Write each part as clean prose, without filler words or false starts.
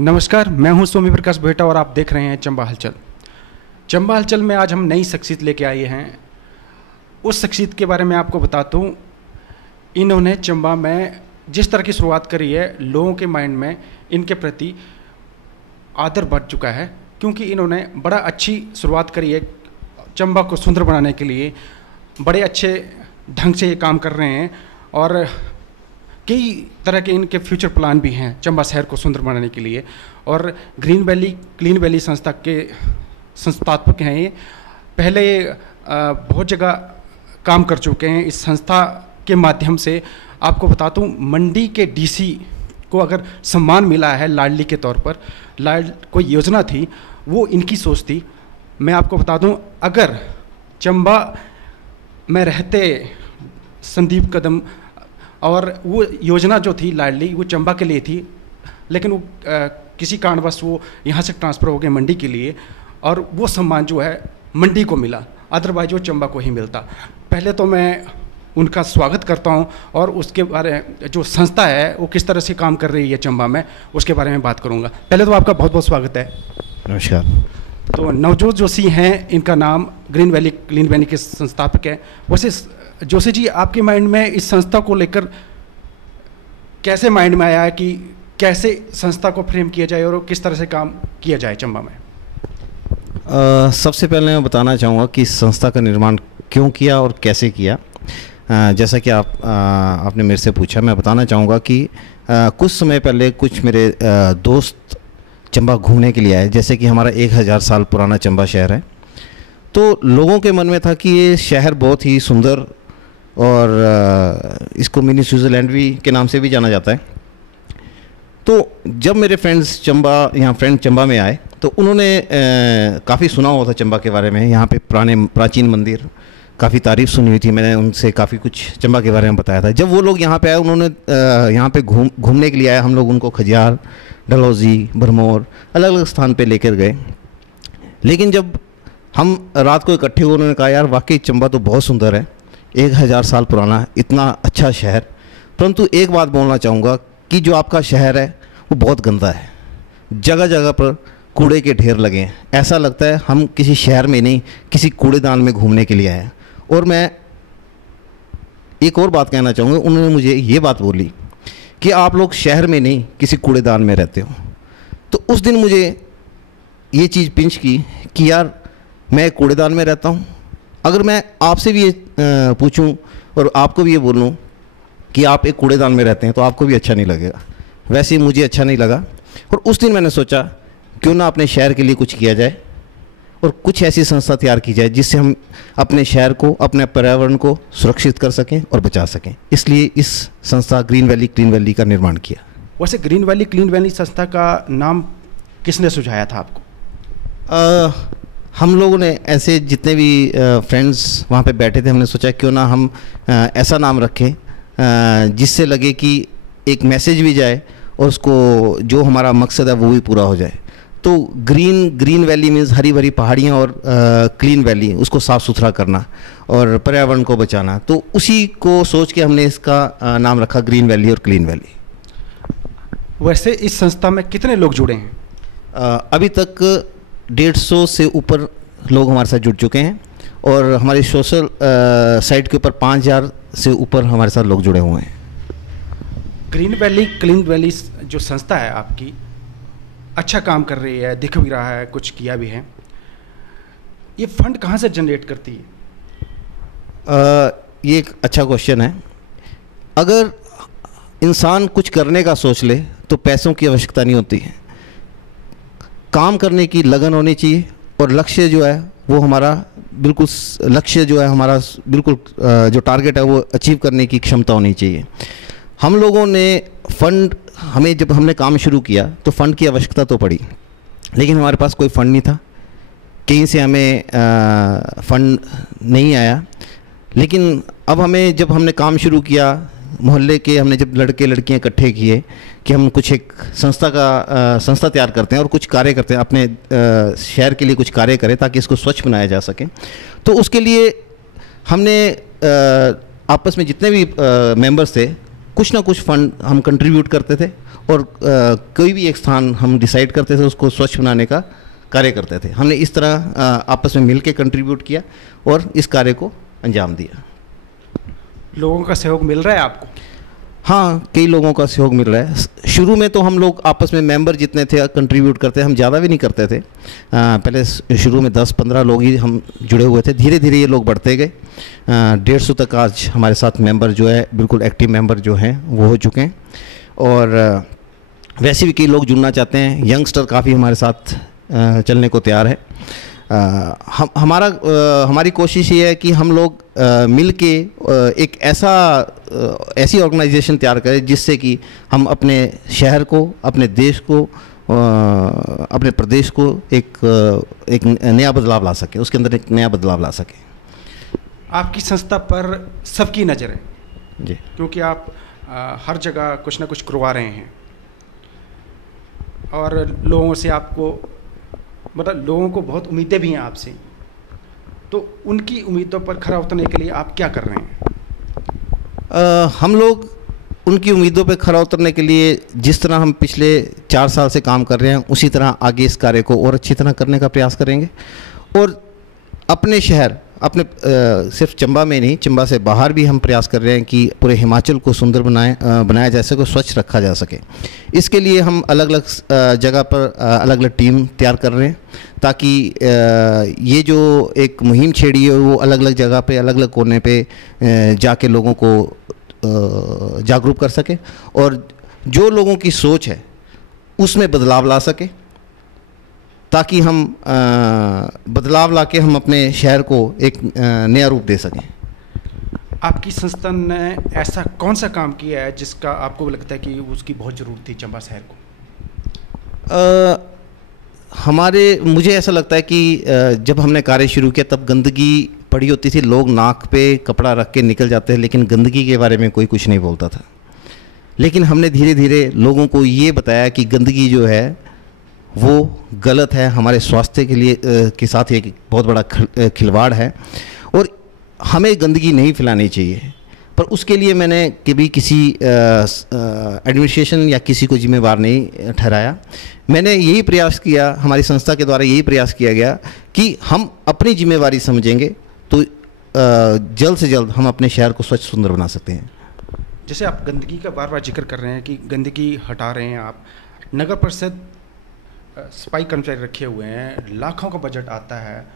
नमस्कार, मैं हूं स्वामी प्रकाश बेटा और आप देख रहे हैं चंबा हलचल। चंबा हलचल में आज हम नई शख्सियत लेके आए हैं। उस शख्सियत के बारे में आपको बताता हूँ। इन्होंने चंबा में जिस तरह की शुरुआत करी है, लोगों के माइंड में इनके प्रति आदर बढ़ चुका है, क्योंकि इन्होंने बड़ा अच्छी शुरुआत करी है। चंबा को सुंदर बनाने के लिए बड़े अच्छे ढंग से ये काम कर रहे हैं और कई तरह के इनके फ्यूचर प्लान भी हैं चंबा शहर को सुंदर बनाने के लिए। और ग्रीन वैली क्लीन वैली संस्था के संस्थापक हैं ये। पहले बहुत जगह काम कर चुके हैं। इस संस्था के माध्यम से आपको बताता हूँ, मंडी के डीसी को अगर सम्मान मिला है लाडली के तौर पर, कोई योजना थी, वो इनकी सोच थी। मैं आपको बता दूँ, अगर चंबा में रहते संदीप कदम और वो योजना जो थी लाडली, वो चंबा के लिए थी, लेकिन वो किसी कारणवश वो यहाँ से ट्रांसफ़र हो गए मंडी के लिए, और वो सम्मान जो है मंडी को मिला, अदरवाइज वो चंबा को ही मिलता। पहले तो मैं उनका स्वागत करता हूँ और उसके बारे जो संस्था है वो किस तरह से काम कर रही है चंबा में, उसके बारे में बात करूँगा। पहले तो आपका बहुत बहुत स्वागत है। नमस्कार। तो नवजोत जोशी हैं इनका नाम, ग्रीन वैली क्लीन वैली के संस्थापक हैं। वैसे जोशी जी, आपके माइंड में इस संस्था को लेकर कैसे माइंड में आया है कि कैसे संस्था को फ्रेम किया जाए और किस तरह से काम किया जाए चंबा में? सबसे पहले मैं बताना चाहूँगा कि इस संस्था का निर्माण क्यों किया और कैसे किया। जैसा कि आपने मेरे से पूछा, मैं बताना चाहूँगा कि कुछ समय पहले कुछ मेरे दोस्त चंबा घूमने के लिए आए। जैसे कि हमारा 1000 साल पुराना चंबा शहर है, तो लोगों के मन में था कि ये शहर बहुत ही सुंदर और इसको मिनी स्विट्ज़रलैंड भी के नाम से भी जाना जाता है। तो जब मेरे फ्रेंड्स चंबा में आए तो उन्होंने काफ़ी सुना हुआ था चंबा के बारे में। यहाँ पे प्राचीन मंदिर, काफ़ी तारीफ़ सुनी हुई थी। मैंने उनसे काफ़ी कुछ चंबा के बारे में बताया था। जब वो लोग यहाँ पे आए, उन्होंने यहाँ पे घूमने के लिए आए। हम लोग उनको खजियार, डलहौजी, भरमौर अलग अलग स्थान पे लेकर गए। लेकिन जब हम रात को इकट्ठे हुए, उन्होंने कहा, यार वाकई चंबा तो बहुत सुंदर है, 1000 साल पुराना, इतना अच्छा शहर। परंतु एक बात बोलना चाहूँगा कि जो आपका शहर है वो बहुत गंदा है। जगह जगह पर कूड़े के ढेर लगे हैं। ऐसा लगता है हम किसी शहर में नहीं, किसी कूड़ेदान में घूमने के लिए आए हैं। और मैं एक और बात कहना चाहूँगा, उन्होंने मुझे ये बात बोली कि आप लोग शहर में नहीं, किसी कूड़ेदान में रहते हो। तो उस दिन मुझे ये चीज़ पिंच की कि यार मैं कूड़ेदान में रहता हूँ। अगर मैं आपसे भी ये पूछूं और आपको भी ये बोलूं कि आप एक कूड़ेदान में रहते हैं, तो आपको भी अच्छा नहीं लगेगा। वैसे ही मुझे अच्छा नहीं लगा, और उस दिन मैंने सोचा क्यों ना अपने शहर के लिए कुछ किया जाए और कुछ ऐसी संस्था तैयार की जाए जिससे हम अपने शहर को, अपने पर्यावरण को सुरक्षित कर सकें और बचा सकें। इसलिए इस संस्था ग्रीन वैली क्लीन वैली का निर्माण किया। वैसे ग्रीन वैली क्लीन वैली संस्था का नाम किसने सुझाया था आपको? हम लोगों ने ऐसे जितने भी फ्रेंड्स वहाँ पे बैठे थे, हमने सोचा क्यों ना हम ऐसा नाम रखें जिससे लगे कि एक मैसेज भी जाए और उसको जो हमारा मकसद है वो भी पूरा हो जाए। तो ग्रीन वैली मीन्स हरी भरी पहाड़ियाँ, और क्लीन वैली उसको साफ़ सुथरा करना और पर्यावरण को बचाना। तो उसी को सोच के हमने इसका नाम रखा ग्रीन वैली और क्लीन वैली। वैसे इस संस्था में कितने लोग जुड़े हैं? अभी तक 150 से ऊपर लोग हमारे साथ जुड़ चुके हैं, और हमारी सोशल साइट के ऊपर 5000 से ऊपर हमारे साथ लोग जुड़े हुए हैं। ग्रीन वैली क्लीन वैली जो संस्था है आपकी, अच्छा काम कर रही है, दिख भी रहा है, कुछ किया भी है। ये फंड कहाँ से जनरेट करती है? ये एक अच्छा क्वेश्चन है। अगर इंसान कुछ करने का सोच ले तो पैसों की आवश्यकता नहीं होती है। काम करने की लगन होनी चाहिए, और लक्ष्य जो है वो हमारा बिल्कुल जो टारगेट है वो अचीव करने की क्षमता होनी चाहिए। हम लोगों ने जब हमने काम शुरू किया तो फ़ंड की आवश्यकता तो पड़ी, लेकिन हमारे पास कोई फ़ंड नहीं था, कहीं से हमें फ़ंड नहीं आया। लेकिन अब जब हमने काम शुरू किया, मोहल्ले के हमने जब लड़के लड़कियां इकट्ठे किए कि हम कुछ एक संस्था तैयार करते हैं और कुछ कार्य करते हैं, अपने शहर के लिए कुछ कार्य करें ताकि इसको स्वच्छ बनाया जा सके। तो उसके लिए हमने आपस में जितने भी मेंबर्स थे, कुछ ना कुछ फ़ंड हम कंट्रीब्यूट करते थे और कोई भी एक स्थान हम डिसाइड करते थे उसको स्वच्छ बनाने का कार्य करते थे। हमने इस तरह आपस में मिल के कंट्रीब्यूट किया और इस कार्य को अंजाम दिया। लोगों का सहयोग मिल रहा है आपको? हाँ, कई लोगों का सहयोग मिल रहा है। शुरू में तो हम लोग आपस में मेंबर जितने थे कंट्रीब्यूट करते, हम ज़्यादा भी नहीं करते थे। पहले शुरू में 10-15 लोग ही हम जुड़े हुए थे। धीरे धीरे ये लोग बढ़ते गए। 150 तक आज हमारे साथ मेंबर जो है, बिल्कुल एक्टिव मेंबर जो हैं वो हो चुके हैं। और वैसे भी कई लोग जुड़ना चाहते हैं। यंगस्टर काफ़ी हमारे साथ चलने को तैयार है। हमारी कोशिश ये है कि हम लोग मिल के एक ऐसी ऑर्गेनाइजेशन तैयार करें जिससे कि हम अपने शहर को, अपने देश को, अपने प्रदेश को एक नया बदलाव ला सके, उसके अंदर एक नया बदलाव ला सके। आपकी संस्था पर सबकी नज़र है जी, क्योंकि आप हर जगह कुछ ना कुछ करवा रहे हैं और लोगों से आपको, मतलब लोगों को बहुत उम्मीदें भी हैं आपसे, तो उनकी उम्मीदों पर खरा उतरने के लिए आप क्या कर रहे हैं? हम लोग उनकी उम्मीदों पर खरा उतरने के लिए जिस तरह हम पिछले 4 साल से काम कर रहे हैं उसी तरह आगे इस कार्य को और अच्छी तरह करने का प्रयास करेंगे। और अपने शहर, अपने सिर्फ चंबा में नहीं, चंबा से बाहर भी हम प्रयास कर रहे हैं कि पूरे हिमाचल को सुंदर बनाया जा सके, स्वच्छ रखा जा सके। इसके लिए हम अलग अलग जगह पर अलग अलग टीम तैयार कर रहे हैं ताकि ये जो एक मुहिम छेड़ी है वो अलग अलग जगह पे, अलग अलग कोने पे जाके लोगों को जागरूक कर सके और जो लोगों की सोच है उसमें बदलाव ला सके, ताकि हम बदलाव लाके हम अपने शहर को एक नया रूप दे सकें। आपकी संस्था ने ऐसा कौन सा काम किया है जिसका आपको लगता है कि उसकी बहुत ज़रूरत थी चंबा शहर को? मुझे ऐसा लगता है कि जब हमने कार्य शुरू किया तब गंदगी पड़ी होती थी, लोग नाक पे कपड़ा रख के निकल जाते हैं, लेकिन गंदगी के बारे में कोई कुछ नहीं बोलता था। लेकिन हमने धीरे धीरे लोगों को ये बताया कि गंदगी जो है वो गलत है, हमारे स्वास्थ्य के लिए के साथ एक बहुत बड़ा खिलवाड़ है और हमें गंदगी नहीं फैलानी चाहिए। पर उसके लिए मैंने कभी किसी एडमिनिस्ट्रेशन या किसी को जिम्मेवार नहीं ठहराया। मैंने यही प्रयास किया, हमारी संस्था के द्वारा यही प्रयास किया गया कि हम अपनी जिम्मेवारी समझेंगे तो जल्द से जल्द हम अपने शहर को स्वच्छ सुंदर बना सकते हैं। जैसे आप गंदगी का बार बार जिक्र कर रहे हैं कि गंदगी हटा रहे हैं आप, नगर परिषद सफाई कर्मचारी रखे हुए हैं, लाखों का बजट आता है।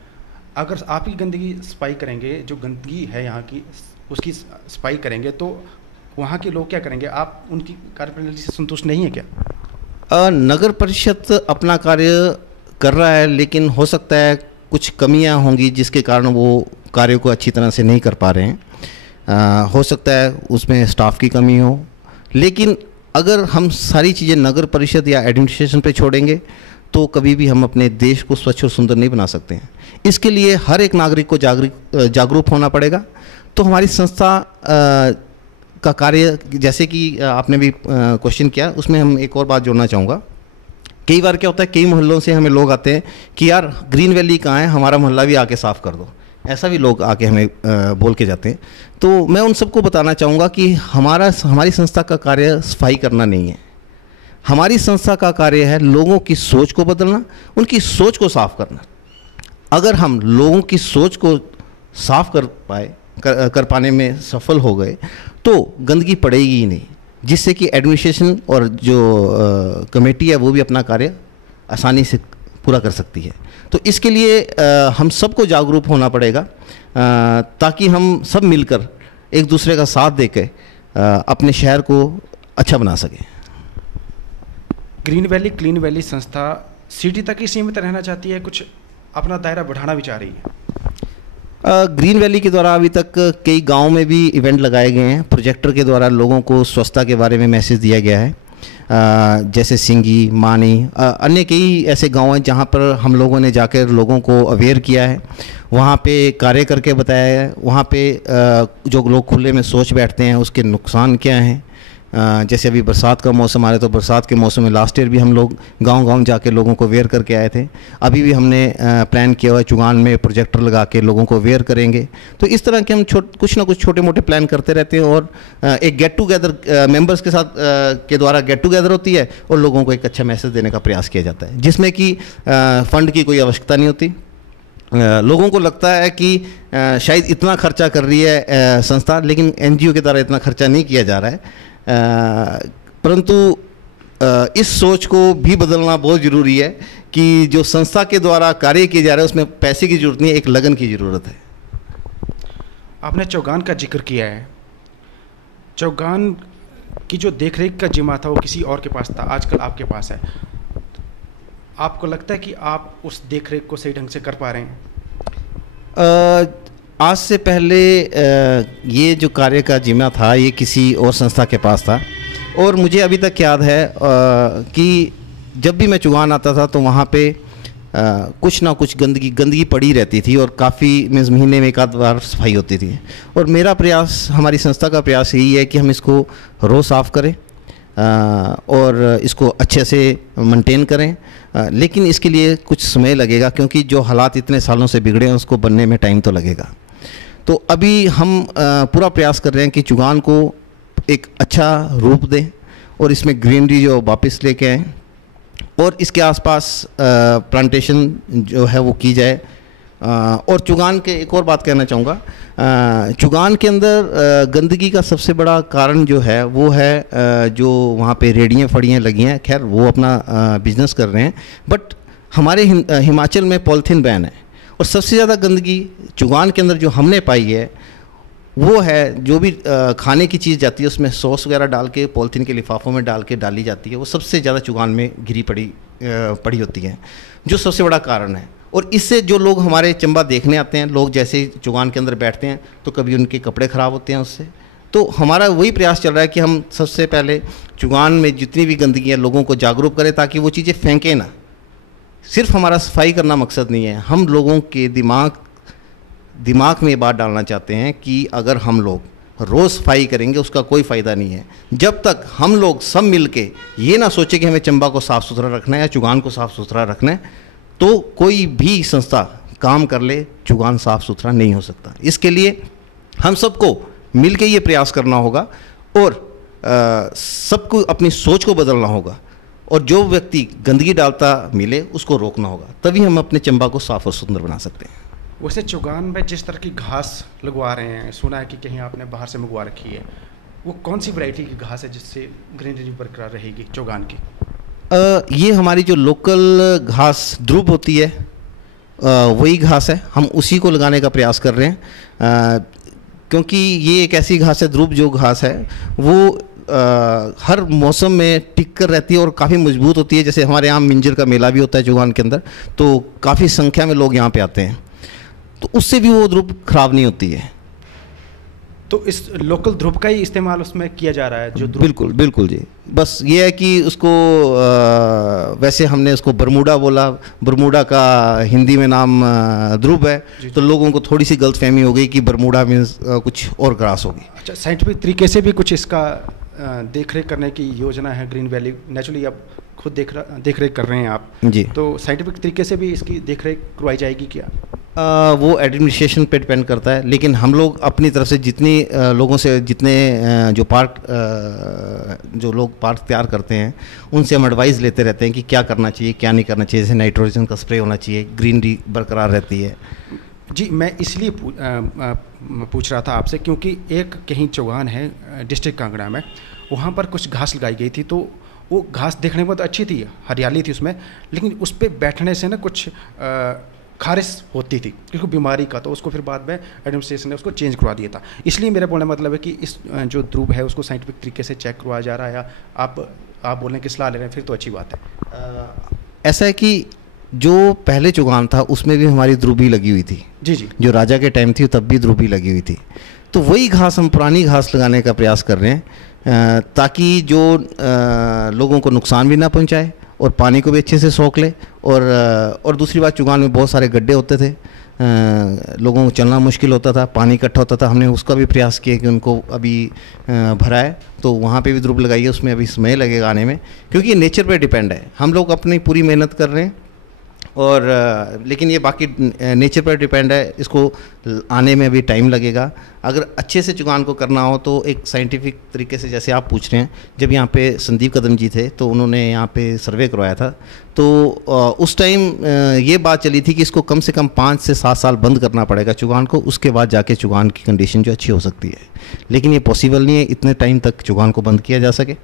अगर आप ही गंदगी सफाई करेंगे, जो गंदगी है यहाँ की उसकी सफाई करेंगे तो वहाँ के लोग क्या करेंगे? आप उनकी कार्यप्रणाली से संतुष्ट नहीं है क्या? नगर परिषद अपना कार्य कर रहा है, लेकिन हो सकता है कुछ कमियां होंगी जिसके कारण वो कार्य को अच्छी तरह से नहीं कर पा रहे हैं। हो सकता है उसमें स्टाफ की कमी हो, लेकिन अगर हम सारी चीज़ें नगर परिषद या एडमिनिस्ट्रेशन पे छोड़ेंगे तो कभी भी हम अपने देश को स्वच्छ और सुंदर नहीं बना सकते हैं। इसके लिए हर एक नागरिक को जागरूक होना पड़ेगा। तो हमारी संस्था का कार्य, जैसे कि आपने भी क्वेश्चन किया, उसमें हम एक और बात जोड़ना चाहूँगा। कई बार क्या होता है, कई मोहल्लों से हमें लोग आते हैं कि यार ग्रीन वैली कहाँ है, हमारा मोहल्ला भी आके साफ़ कर दो। ऐसा भी लोग आके हमें बोल के जाते हैं। तो मैं उन सबको बताना चाहूँगा कि हमारी संस्था का कार्य सफाई करना नहीं है। हमारी संस्था का कार्य है लोगों की सोच को बदलना, उनकी सोच को साफ करना। अगर हम लोगों की सोच को साफ कर पाने में सफल हो गए तो गंदगी पड़ेगी ही नहीं, जिससे कि एडमिनिस्ट्रेशन और जो कमेटी है वो भी अपना कार्य आसानी से पूरा कर सकती है। तो इसके लिए हम सबको जागरूक होना पड़ेगा ताकि हम सब मिलकर एक दूसरे का साथ देकर अपने शहर को अच्छा बना सकें। ग्रीन वैली क्लीन वैली संस्था सिटी तक ही सीमित रहना चाहती है, कुछ अपना दायरा बढ़ाना भी चाह रही है? ग्रीन वैली के द्वारा अभी तक कई गांव में भी इवेंट लगाए गए हैं। प्रोजेक्टर के द्वारा लोगों को स्वच्छता के बारे में मैसेज दिया गया है। जैसे सिंगी, मानी, अन्य कई ऐसे गांव हैं जहां पर हम लोगों ने जाकर लोगों को अवेयर किया है, वहां पे कार्य करके बताया है। वहां पे जो लोग खुले में सोच बैठते हैं उसके नुकसान क्या हैं, जैसे अभी बरसात का मौसम आ रहा है, तो बरसात के मौसम में लास्ट ईयर भी हम लोग गांव-गांव जाके लोगों को अवेयर करके आए थे। अभी भी हमने प्लान किया हुआ है चुगान में प्रोजेक्टर लगा के लोगों को अवेयर करेंगे। तो इस तरह के हम कुछ ना कुछ छोटे मोटे प्लान करते रहते हैं, और एक गेट टुगेदर मेंबर्स के साथ के द्वारा गेट टुगेदर होती है और लोगों को एक अच्छा मैसेज देने का प्रयास किया जाता है, जिसमें कि फ़ंड की कोई आवश्यकता नहीं होती। लोगों को लगता है कि शायद इतना खर्चा कर रही है संस्था, लेकिन एनजीओ के द्वारा इतना खर्चा नहीं किया जा रहा है। परंतु इस सोच को भी बदलना बहुत ज़रूरी है कि जो संस्था के द्वारा कार्य किए जा रहे हैं उसमें पैसे की ज़रूरत नहीं है, एक लगन की ज़रूरत है। आपने चौगान का जिक्र किया है। चौगान की जो देखरेख का जिम्मा था वो किसी और के पास था, आजकल आपके पास है। आपको लगता है कि आप उस देखरेख को सही ढंग से कर पा रहे हैं? आज से पहले ये जो कार्य का जिम्मा था ये किसी और संस्था के पास था, और मुझे अभी तक याद है कि जब भी मैं चुगान आता था तो वहाँ पे कुछ ना कुछ गंदगी पड़ी रहती थी, और काफ़ी मीन्स महीने में एक आध बार सफाई होती थी। और मेरा प्रयास, हमारी संस्था का प्रयास यही है कि हम इसको रोज़ साफ़ करें और इसको अच्छे से मेंटेन करें, लेकिन इसके लिए कुछ समय लगेगा, क्योंकि जो हालात इतने सालों से बिगड़े हैं उसको बनने में टाइम तो लगेगा। तो अभी हम पूरा प्रयास कर रहे हैं कि चुगान को एक अच्छा रूप दें और इसमें ग्रीनरी जो वापस लेके आएँ, और इसके आसपास प्लांटेशन जो है वो की जाए। और चुगान के एक और बात कहना चाहूँगा, चुगान के अंदर गंदगी का सबसे बड़ा कारण जो है वो है जो वहाँ पे रेहड़ियाँ फड़ियाँ लगी हैं। खैर वो अपना बिजनेस कर रहे हैं, बट हमारे हिमाचल में पॉलीथीन बैन है, और सबसे ज़्यादा गंदगी चुगान के अंदर जो हमने पाई है वो है जो भी खाने की चीज़ जाती है उसमें सॉस वगैरह डाल के पॉलीथीन के लिफाफों में डाल के डाली जाती है, वो सबसे ज़्यादा चुगान में गिरी पड़ी होती है, जो सबसे बड़ा कारण है। और इससे जो लोग हमारे चंबा देखने आते हैं, लोग जैसे चुगान के अंदर बैठते हैं तो कभी उनके कपड़े ख़राब होते हैं उससे। तो हमारा वही प्रयास चल रहा है कि हम सबसे पहले चुगान में जितनी भी गंदगी है लोगों को जागरूक करें, ताकि वो चीज़ें फेंकें ना। सिर्फ हमारा सफाई करना मकसद नहीं है, हम लोगों के दिमाग में ये बात डालना चाहते हैं कि अगर हम लोग रोज़ सफाई करेंगे उसका कोई फ़ायदा नहीं है, जब तक हम लोग सब मिल के ये ना सोचें कि हमें चंबा को साफ़ सुथरा रखना है या चुगान को साफ़ सुथरा रखना है, तो कोई भी संस्था काम कर ले चुगान साफ़ सुथरा नहीं हो सकता। इसके लिए हम सबको मिल के ये प्रयास करना होगा, और सबको अपनी सोच को बदलना होगा, और जो व्यक्ति गंदगी डालता मिले उसको रोकना होगा, तभी हम अपने चंबा को साफ़ और सुंदर बना सकते हैं। वैसे चुगान में जिस तरह की घास लगवा रहे हैं, सुना है कि कहीं आपने बाहर से मंगवा रखी है, वो कौन सी वैरायटी की घास है जिससे ग्रीनरी बरकरार रहेगी चुगान की? ये हमारी जो लोकल घास ध्रुव होती है वही घास है, हम उसी को लगाने का प्रयास कर रहे हैं, क्योंकि ये एक ऐसी घास है, ध्रुव जो घास है वो हर मौसम में टिक कर रहती है और काफ़ी मजबूत होती है। जैसे हमारे यहाँ मिंजर का मेला भी होता है चुगान के अंदर, तो काफ़ी संख्या में लोग यहाँ पे आते हैं, तो उससे भी वो ध्रुव खराब नहीं होती है। तो इस लोकल ध्रुव का ही इस्तेमाल उसमें किया जा रहा है जो बिल्कुल बिल्कुल जी। बस ये है कि उसको वैसे हमने उसको बरमूडा बोला, बरमूडा का हिंदी में नाम ध्रुव है, तो लोगों को थोड़ी सी गलतफहमी हो गई कि बरमूडा मीन्स कुछ और ग्रास होगी। अच्छा, साइंटिफिक तरीके से भी कुछ इसका देखरेख करने की योजना है ग्रीन वैली? नेचुरली आप खुद देखरेख कर रहे हैं आप जी, तो साइंटिफिक तरीके से भी इसकी देखरेख करवाई जाएगी क्या? वो एडमिनिस्ट्रेशन पे डिपेंड करता है, लेकिन हम लोग अपनी तरफ से जितनी लोगों से जितने जो लोग पार्क तैयार करते हैं उनसे हम एडवाइस लेते रहते हैं कि क्या करना चाहिए क्या नहीं करना चाहिए। जैसे नाइट्रोजन का स्प्रे होना चाहिए, ग्रीनरी बरकरार रहती है। जी, मैं इसलिए पूछ रहा था आपसे क्योंकि एक कहीं चौगान है डिस्ट्रिक्ट कांगड़ा में, वहाँ पर कुछ घास लगाई गई थी, तो वो घास देखने में बहुत अच्छी थी, हरियाली थी उसमें, लेकिन उस पर बैठने से ना कुछ खारिश होती थी क्योंकि बीमारी का, तो उसको फिर बाद में एडमिनिस्ट्रेशन ने उसको चेंज करवा दिया था। इसलिए मेरा बोलने का मतलब है कि इस जो ध्रुव है उसको साइंटिफिक तरीके से चेक करवाया जा रहा है, या आप बोल रहे हैं कि सलाह ले रहे हैं, फिर तो अच्छी बात है। ऐसा है कि जो पहले चुगान था उसमें भी हमारी ध्रुवी लगी हुई थी। जी जी, जो राजा के टाइम थी तब भी ध्रुवी लगी हुई थी, तो वही घास हम पुरानी घास लगाने का प्रयास कर रहे हैं ताकि जो लोगों को नुकसान भी ना पहुंचाए और पानी को भी अच्छे से सोख ले। और दूसरी बात, चुगान में बहुत सारे गड्ढे होते थे लोगों को चलना मुश्किल होता था, पानी इकट्ठा होता था। हमने उसका भी प्रयास किया कि उनको अभी भराए, तो वहाँ पे भी ध्रुव लगाइए, उसमें अभी समय लगेगा आने में, क्योंकि ये नेचर पे डिपेंड है। हम लोग अपनी पूरी मेहनत कर रहे हैं और लेकिन ये बाकी नेचर पर डिपेंड है, इसको आने में भी टाइम लगेगा। अगर अच्छे से चुगान को करना हो तो एक साइंटिफिक तरीके से, जैसे आप पूछ रहे हैं, जब यहाँ पे संदीप कदम जी थे तो उन्होंने यहाँ पे सर्वे करवाया था, तो उस टाइम ये बात चली थी कि इसको कम से कम 5 से 7 साल बंद करना पड़ेगा चुगान को, उसके बाद जाके चुगान की कंडीशन जो अच्छी हो सकती है। लेकिन ये पॉसिबल नहीं है इतने टाइम तक चुगान को बंद किया जा सके।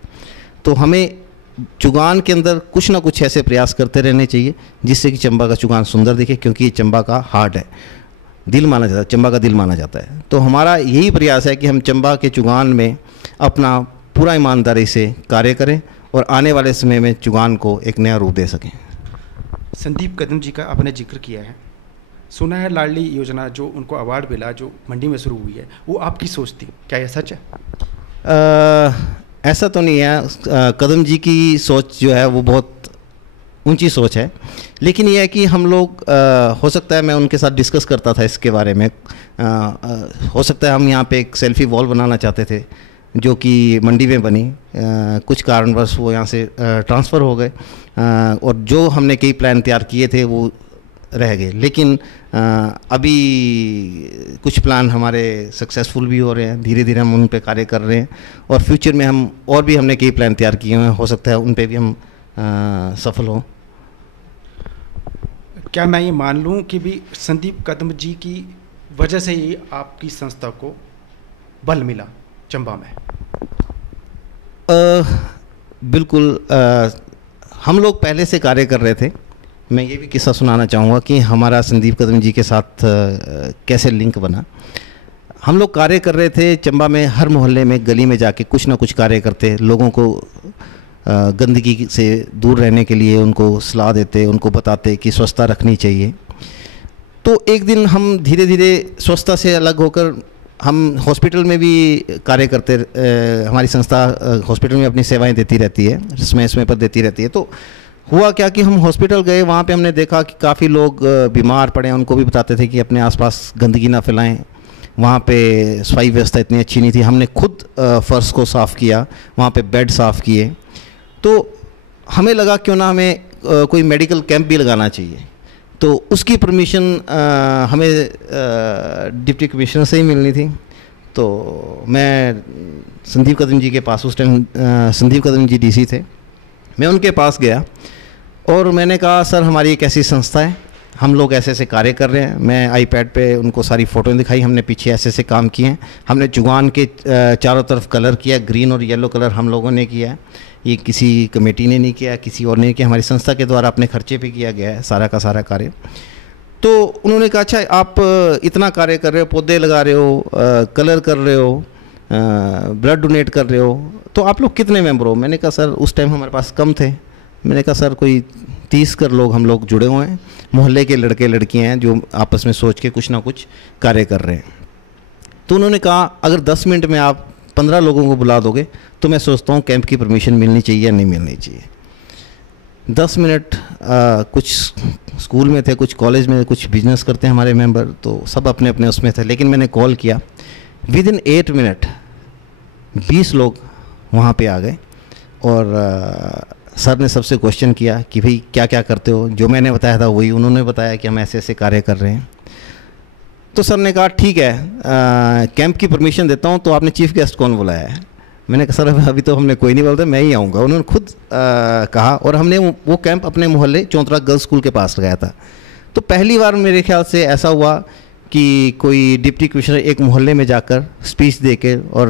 तो हमें चुगान के अंदर कुछ ना कुछ ऐसे प्रयास करते रहने चाहिए जिससे कि चंबा का चुगान सुंदर दिखे, क्योंकि ये चंबा का हार्ट है, दिल माना जाता है, चंबा का दिल माना जाता है। तो हमारा यही प्रयास है कि हम चंबा के चुगान में अपना पूरा ईमानदारी से कार्य करें और आने वाले समय में चुगान को एक नया रूप दे सकें। संदीप कदम जी का आपने जिक्र किया है, सुना है लाडली योजना जो उनको अवार्ड मिला, जो मंडी में शुरू हुई है, वो आपकी सोच थी, क्या यह सच है? ऐसा तो नहीं है, कदम जी की सोच जो है वो बहुत ऊंची सोच है, लेकिन यह है कि हम लोग हो सकता है मैं उनके साथ डिस्कस करता था इसके बारे में, हो सकता है हम यहाँ पे एक सेल्फी वॉल बनाना चाहते थे जो कि मंडी में बनी, कुछ कारणवश वो यहाँ से ट्रांसफ़र हो गए और जो हमने कई प्लान तैयार किए थे वो रह गए। लेकिन अभी कुछ प्लान हमारे सक्सेसफुल भी हो रहे हैं, धीरे धीरे हम उन पे कार्य कर रहे हैं और फ्यूचर में हम और भी हमने कई प्लान तैयार किए हैं, हो सकता है उन पे भी हम सफल हों। क्या मैं ये मान लूँ कि भी संदीप कदम जी की वजह से ही आपकी संस्था को बल मिला चंबा में? बिल्कुल, हम लोग पहले से कार्य कर रहे थे। मैं ये भी किस्सा सुनाना चाहूँगा कि हमारा संदीप कदम जी के साथ कैसे लिंक बना। हम लोग कार्य कर रहे थे चंबा में, हर मोहल्ले में गली में जाके कुछ ना कुछ कार्य करते, लोगों को गंदगी से दूर रहने के लिए उनको सलाह देते, उनको बताते कि स्वच्छता रखनी चाहिए। तो एक दिन हम धीरे धीरे स्वच्छता से अलग होकर हम हॉस्पिटल में भी कार्य करते, हमारी संस्था हॉस्पिटल में अपनी सेवाएं देती रहती है, समय समय पर देती रहती है। तो हुआ क्या कि हम हॉस्पिटल गए, वहाँ पे हमने देखा कि काफ़ी लोग बीमार पड़े हैं, उनको भी बताते थे कि अपने आसपास गंदगी ना फैलाएं। वहाँ पे सफाई व्यवस्था इतनी अच्छी नहीं थी, हमने खुद फ़र्श को साफ़ किया, वहाँ पे बेड साफ़ किए। तो हमें लगा क्यों ना हमें कोई मेडिकल कैंप भी लगाना चाहिए। तो उसकी परमिशन हमें डिप्टी कमिश्नर से ही मिलनी थी। तो मैं संदीप कदम जी के पास, उस टाइम संदीप कदम जी डीसी थे, मैं उनके पास गया और मैंने कहा सर हमारी एक ऐसी संस्था है, हम लोग ऐसे ऐसे कार्य कर रहे हैं। मैं आईपैड पे उनको सारी फ़ोटो दिखाई, हमने पीछे ऐसे ऐसे काम किए हैं, हमने चुगान के चारों तरफ कलर किया, ग्रीन और येलो कलर हम लोगों ने किया है, ये किसी कमेटी ने नहीं किया, किसी और ने किया, हमारी संस्था के द्वारा अपने खर्चे पे किया गया है सारा का सारा कार्य। तो उन्होंने कहा अच्छा आप इतना कार्य कर रहे हो, पौधे लगा रहे हो, कलर कर रहे हो, ब्लड डोनेट कर रहे हो, तो आप लोग कितने मेंबर हो? मैंने कहा सर उस टाइम हमारे पास कम थे, मैंने कहा सर कोई 30 कर लोग हम लोग जुड़े हुए हैं, मोहल्ले के लड़के लड़कियां हैं जो आपस में सोच के कुछ ना कुछ कार्य कर रहे हैं। तो उन्होंने कहा अगर 10 मिनट में आप 15 लोगों को बुला दोगे तो मैं सोचता हूँ कैंप की परमिशन मिलनी चाहिए या नहीं मिलनी चाहिए। 10 मिनट, कुछ स्कूल में थे, कुछ कॉलेज में, कुछ बिजनेस करते हैं हमारे मेंबर, तो सब अपने अपने उसमें थे। लेकिन मैंने कॉल किया, विद इन 8 मिनट 20 लोग वहाँ पे आ गए और सर ने सबसे क्वेश्चन किया कि भाई क्या क्या करते हो। जो मैंने बताया था वही उन्होंने बताया कि हम ऐसे ऐसे कार्य कर रहे हैं। तो सर ने कहा ठीक है, कैंप की परमिशन देता हूँ, तो आपने चीफ गेस्ट कौन बुलाया है? मैंने कहा सर अभी तो हमने कोई नहीं बोलता, मैं ही आऊँगा। उन्होंने खुद कहा और हमने वो कैंप अपने मोहल्ले चौंतरा गर्ल्स स्कूल के पास लगाया था। तो पहली बार मेरे ख्याल से ऐसा हुआ कि कोई डिप्टी कमिश्नर एक मोहल्ले में जाकर स्पीच देकर और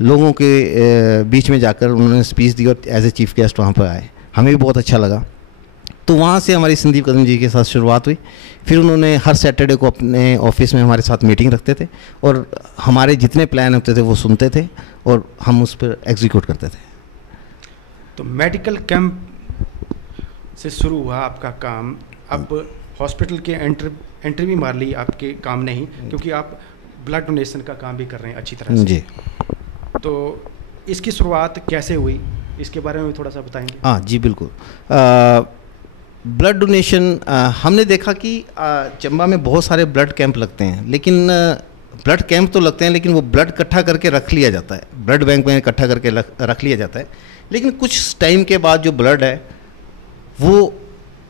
लोगों के बीच में जाकर उन्होंने स्पीच दी और एज ए चीफ गेस्ट वहाँ पर आए, हमें भी बहुत अच्छा लगा। तो वहाँ से हमारी संदीप कदम जी के साथ शुरुआत हुई। फिर उन्होंने हर सैटरडे को अपने ऑफिस में हमारे साथ मीटिंग रखते थे और हमारे जितने प्लान होते थे वो सुनते थे और हम उस पर एग्जीक्यूट करते थे। तो मेडिकल कैंप से शुरू हुआ आपका काम, अब हॉस्पिटल के एंट्री भी मार ली आपके काम नहीं, क्योंकि आप ब्लड डोनेशन का काम भी कर रहे हैं अच्छी तरह से। जी। तो इसकी शुरुआत कैसे हुई, इसके बारे में भी थोड़ा सा बताएंगे? हाँ जी बिल्कुल। ब्लड डोनेशन हमने देखा कि चंबा में बहुत सारे ब्लड कैंप लगते हैं, लेकिन ब्लड कैंप तो लगते हैं लेकिन वो ब्लड इकट्ठा करके रख लिया जाता है, ब्लड बैंक में इकट्ठा करके रख लिया जाता है। लेकिन कुछ टाइम के बाद जो ब्लड है वो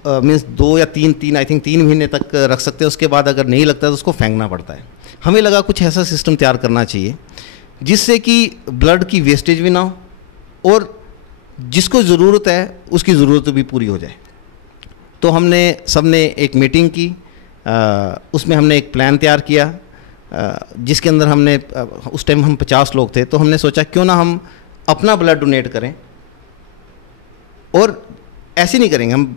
मीन्स 2 या 3 आई थिंक 3 महीने तक रख सकते हैं, उसके बाद अगर नहीं लगता तो उसको फेंकना पड़ता है। हमें लगा कुछ ऐसा सिस्टम तैयार करना चाहिए जिससे कि ब्लड की वेस्टेज भी ना हो और जिसको ज़रूरत है उसकी ज़रूरत भी पूरी हो जाए। तो हमने सबने एक मीटिंग की, उसमें हमने एक प्लान तैयार किया, जिसके अंदर हमने उस टाइम हम 50 लोग थे, तो हमने सोचा क्यों ना हम अपना ब्लड डोनेट करें। और ऐसे नहीं करेंगे हम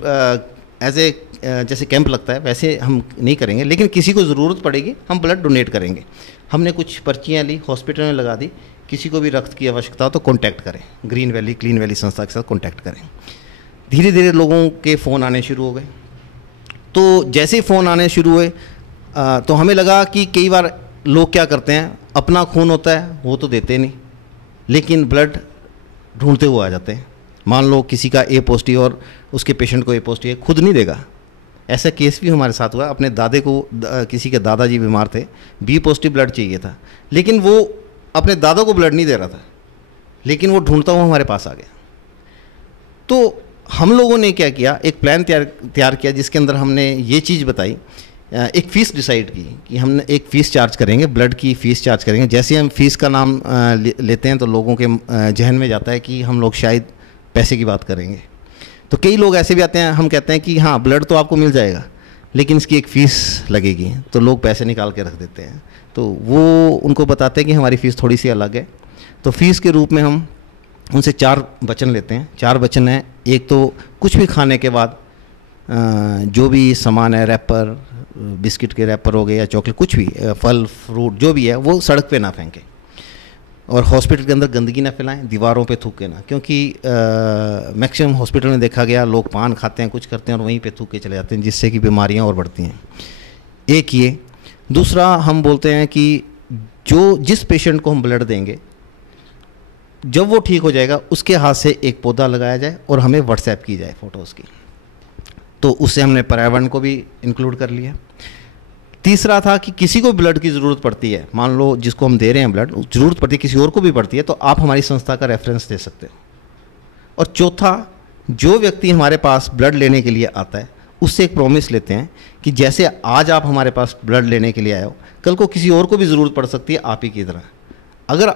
एज ए जैसे कैंप लगता है वैसे हम नहीं करेंगे, लेकिन किसी को ज़रूरत पड़ेगी हम ब्लड डोनेट करेंगे। हमने कुछ पर्चियाँ ली, हॉस्पिटल में लगा दी, किसी को भी रक्त की आवश्यकता हो तो कांटेक्ट करें, ग्रीन वैली क्लीन वैली संस्था के साथ कांटेक्ट करें। धीरे धीरे लोगों के फ़ोन आने शुरू हो गए। तो जैसे ही फ़ोन आने शुरू हुए तो हमें लगा कि कई बार लोग क्या करते हैं, अपना खून होता है वो तो देते नहीं, लेकिन ब्लड ढूंढते हुए आ जाते हैं। मान लो किसी का ए पॉजिटिव और उसके पेशेंट को ए पॉजिटिव है, खुद नहीं देगा। ऐसा केस भी हमारे साथ हुआ, अपने दादे को किसी के दादाजी बीमार थे, बी पॉजिटिव ब्लड चाहिए था, लेकिन वो अपने दादा को ब्लड नहीं दे रहा था, लेकिन वो ढूंढता हुआ हमारे पास आ गया। तो हम लोगों ने क्या किया, एक प्लान तैयार किया जिसके अंदर हमने ये चीज़ बताई, एक फ़ीस डिसाइड की कि हमने एक फ़ीस चार्ज करेंगे, ब्लड की फ़ीस चार्ज करेंगे। जैसे हम फ़ीस का नाम लेते हैं तो लोगों के जहन में जाता है कि हम लोग शायद पैसे की बात करेंगे। तो कई लोग ऐसे भी आते हैं, हम कहते हैं कि हाँ ब्लड तो आपको मिल जाएगा लेकिन इसकी एक फ़ीस लगेगी, तो लोग पैसे निकाल के रख देते हैं। तो वो उनको बताते हैं कि हमारी फ़ीस थोड़ी सी अलग है। तो फ़ीस के रूप में हम उनसे 4 वचन लेते हैं। 4 वचन हैं, एक तो कुछ भी खाने के बाद जो भी सामान है, रैपर, बिस्किट के रैपर हो गए या चॉकलेट, कुछ भी फल फ्रूट जो भी है वो सड़क पे ना फेंकें, और हॉस्पिटल के अंदर गंदगी ना फैलाएं, दीवारों पे थूके ना, क्योंकि मैक्सिमम हॉस्पिटल में देखा गया लोग पान खाते हैं, कुछ करते हैं और वहीं पे थूक के चले जाते हैं, जिससे कि बीमारियां और बढ़ती हैं। एक ये। दूसरा, हम बोलते हैं कि जिस पेशेंट को हम ब्लड देंगे जब वो ठीक हो जाएगा उसके हाथ से एक पौधा लगाया जाए और हमें व्हाट्सएप की जाए फ़ोटो उसकी। तो उससे हमने पर्यावरण को भी इंक्लूड कर लिया। तीसरा था कि किसी को ब्लड की ज़रूरत पड़ती है, मान लो जिसको हम दे रहे हैं ब्लड ज़रूरत पड़ती है, किसी और को भी पड़ती है, तो आप हमारी संस्था का रेफरेंस दे सकते हो। और चौथा, जो व्यक्ति हमारे पास ब्लड लेने के लिए आता है उससे एक प्रॉमिस लेते हैं कि जैसे आज आप हमारे पास ब्लड लेने के लिए आए हो, कल को किसी और को भी ज़रूरत पड़ सकती है आप ही की तरह। अगर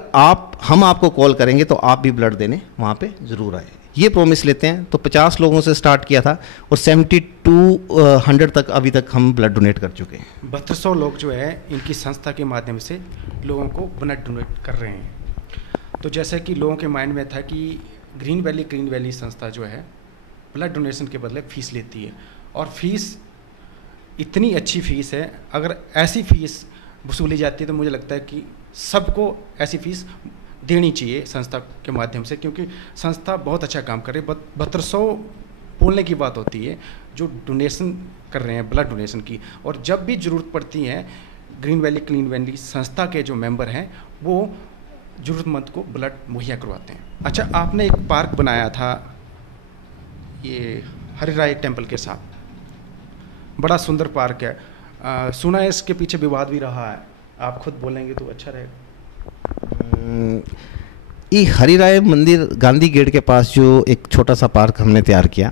हम आपको कॉल करेंगे तो आप भी ब्लड देने वहाँ पे ज़रूर आए, ये प्रॉमिस लेते हैं। तो 50 लोगों से स्टार्ट किया था और 7200 तक अभी तक हम ब्लड डोनेट कर चुके हैं। 7200 लोग जो है इनकी संस्था के माध्यम से लोगों को ब्लड डोनेट कर रहे हैं। तो जैसे कि लोगों के माइंड में था कि ग्रीन वैली संस्था जो है ब्लड डोनेशन के बदले फ़ीस लेती है, और फीस इतनी अच्छी फ़ीस है, अगर ऐसी फ़ीस वसूली जाती है तो मुझे लगता है कि सबको ऐसी फ़ीस देनी चाहिए संस्था के माध्यम से, क्योंकि संस्था बहुत अच्छा काम कर रही है। 7200 बोलने की बात होती है जो डोनेशन कर रहे हैं ब्लड डोनेशन की, और जब भी ज़रूरत पड़ती है ग्रीन वैली क्लीन वैली संस्था के जो मेंबर हैं वो ज़रूरतमंद को ब्लड मुहैया करवाते हैं। अच्छा, आपने एक पार्क बनाया था ये हरिराय टेम्पल के साथ, बड़ा सुंदर पार्क है, सुना है इसके पीछे विवाद भी रहा है, आप खुद बोलेंगे तो अच्छा रहेगा। ये हरिराय मंदिर गांधी गेट के पास जो एक छोटा सा पार्क हमने तैयार किया,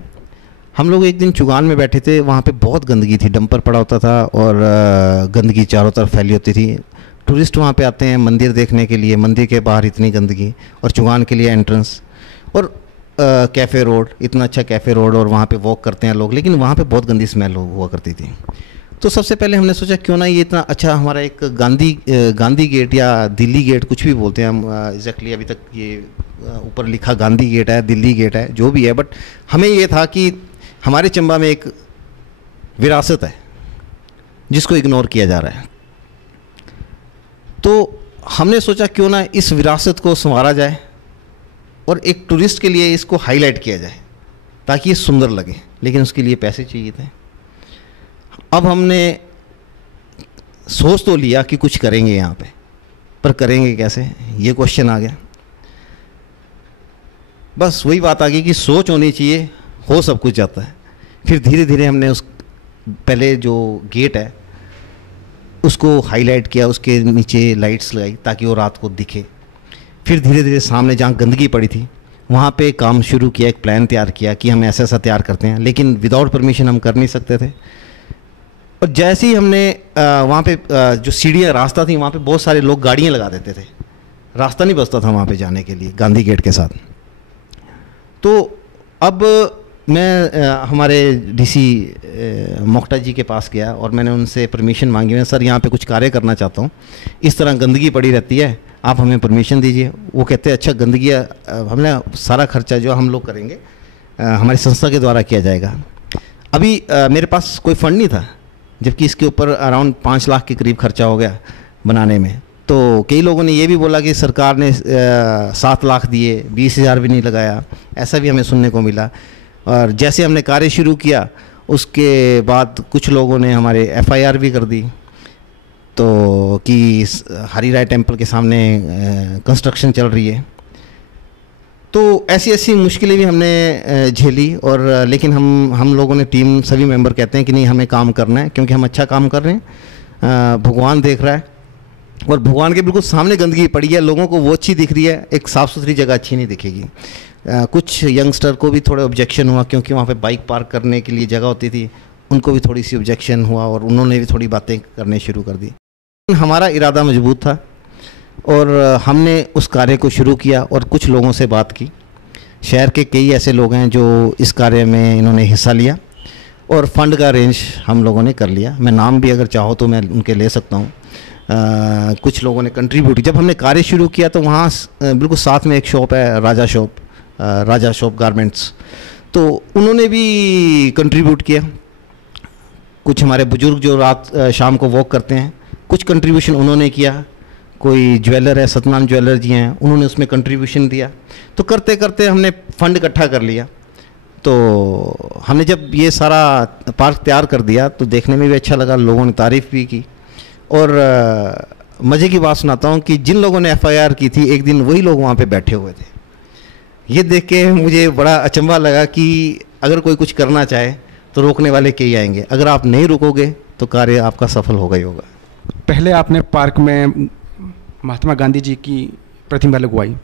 हम लोग एक दिन चुगान में बैठे थे, वहाँ पे बहुत गंदगी थी, डंपर पड़ा होता था और गंदगी चारों तरफ फैली होती थी। टूरिस्ट वहाँ पे आते हैं मंदिर देखने के लिए, मंदिर के बाहर इतनी गंदगी, और चुगान के लिए एंट्रेंस, और कैफ़े रोड, इतना अच्छा कैफ़े रोड, और वहाँ पे वॉक करते हैं लोग, लेकिन वहाँ पे बहुत गंदी स्मेल हुआ करती थी। तो सबसे पहले हमने सोचा क्यों ना ये इतना अच्छा हमारा एक गांधी गेट या दिल्ली गेट, कुछ भी बोलते हैं हम एग्जैक्टली, अभी तक ये ऊपर लिखा गांधी गेट है, दिल्ली गेट है, जो भी है, बट हमें ये था कि हमारे चंबा में एक विरासत है जिसको इग्नोर किया जा रहा है। तो हमने सोचा क्यों ना इस विरासत को संवारा जाए और एक टूरिस्ट के लिए इसको हाईलाइट किया जाए ताकि ये सुंदर लगे, लेकिन उसके लिए पैसे चाहिए थे। अब हमने सोच तो लिया कि कुछ करेंगे यहाँ पे, पर करेंगे कैसे, ये क्वेश्चन आ गया। बस वही बात आ गई कि सोच होनी चाहिए, हो सब कुछ जाता है। फिर धीरे धीरे हमने उस पहले जो गेट है उसको हाईलाइट किया, उसके नीचे लाइट्स लगाई ताकि वो रात को दिखे। फिर धीरे धीरे सामने जहाँ गंदगी पड़ी थी वहाँ पे काम शुरू किया, एक प्लान तैयार किया कि हम ऐसा ऐसा तैयार करते हैं, लेकिन विदाउट परमिशन हम कर नहीं सकते थे। और जैसे ही हमने वहाँ पे जो सीढ़ियाँ रास्ता थी वहाँ पे बहुत सारे लोग गाड़ियाँ लगा देते थे, रास्ता नहीं बचता था वहाँ पे जाने के लिए गांधी गेट के साथ। तो अब मैं हमारे डीसी मोक्टा जी के पास गया और मैंने उनसे परमिशन मांगी। मैं सर यहाँ पे कुछ कार्य करना चाहता हूँ, इस तरह गंदगी पड़ी रहती है, आप हमें परमिशन दीजिए। वो कहते हैं अच्छा गंदगी हमने सारा खर्चा जो हम लोग करेंगे हमारी संस्था के द्वारा किया जाएगा। अभी मेरे पास कोई फंड नहीं था, जबकि इसके ऊपर अराउंड 5 लाख के करीब खर्चा हो गया बनाने में। तो कई लोगों ने ये भी बोला कि सरकार ने 7 लाख दिए, 20,000 भी नहीं लगाया, ऐसा भी हमें सुनने को मिला। और जैसे हमने कार्य शुरू किया उसके बाद कुछ लोगों ने हमारे FIR भी कर दी, तो कि हरी राय टेम्पल के सामने कंस्ट्रक्शन चल रही है। तो ऐसी ऐसी मुश्किलें भी हमने झेली। और लेकिन हम लोगों ने टीम सभी मेंबर कहते हैं कि नहीं हमें काम करना है, क्योंकि हम अच्छा काम कर रहे हैं, भगवान देख रहा है। और भगवान के बिल्कुल सामने गंदगी पड़ी है, लोगों को वो अच्छी दिख रही है, एक साफ़ सुथरी जगह अच्छी नहीं दिखेगी। कुछ यंगस्टर को भी थोड़ा ऑब्जेक्शन हुआ, क्योंकि वहाँ पे बाइक पार्क करने के लिए जगह होती थी, उनको भी थोड़ी सी ऑब्जेक्शन हुआ और उन्होंने भी थोड़ी बातें करने शुरू कर दी। हमारा इरादा मजबूत था और हमने उस कार्य को शुरू किया और कुछ लोगों से बात की। शहर के कई ऐसे लोग हैं जो इस कार्य में इन्होंने हिस्सा लिया और फंड का अरेंज हम लोगों ने कर लिया। मैं नाम भी अगर चाहो तो मैं उनके ले सकता हूँ। कुछ लोगों ने कंट्रीब्यूट। जब हमने कार्य शुरू किया तो वहाँ बिल्कुल साथ में एक शॉप है, राजा शॉप गारमेंट्स, तो उन्होंने भी कंट्रीब्यूट किया। कुछ हमारे बुजुर्ग जो रात शाम को वॉक करते हैं, कुछ कंट्रीब्यूशन उन्होंने किया। कोई ज्वेलर है, सतनाम ज्वेलर जी हैं, उन्होंने उसमें कंट्रीब्यूशन दिया। तो करते करते हमने फंड इकट्ठा कर लिया। तो हमने जब ये सारा पार्क तैयार कर दिया तो देखने में भी अच्छा लगा, लोगों ने तारीफ़ भी की। और मज़े की बात सुनाता हूँ कि जिन लोगों ने FIR की थी एक दिन वही लोग वहाँ पे बैठे हुए थे। ये देख के मुझे बड़ा अचंभा लगा कि अगर कोई कुछ करना चाहे तो रोकने वाले कई आएंगे, अगर आप नहीं रुकोगे तो कार्य आपका सफल होगा ही होगा। पहले आपने पार्क में महात्मा गांधी जी की प्रतिमा लगवाई,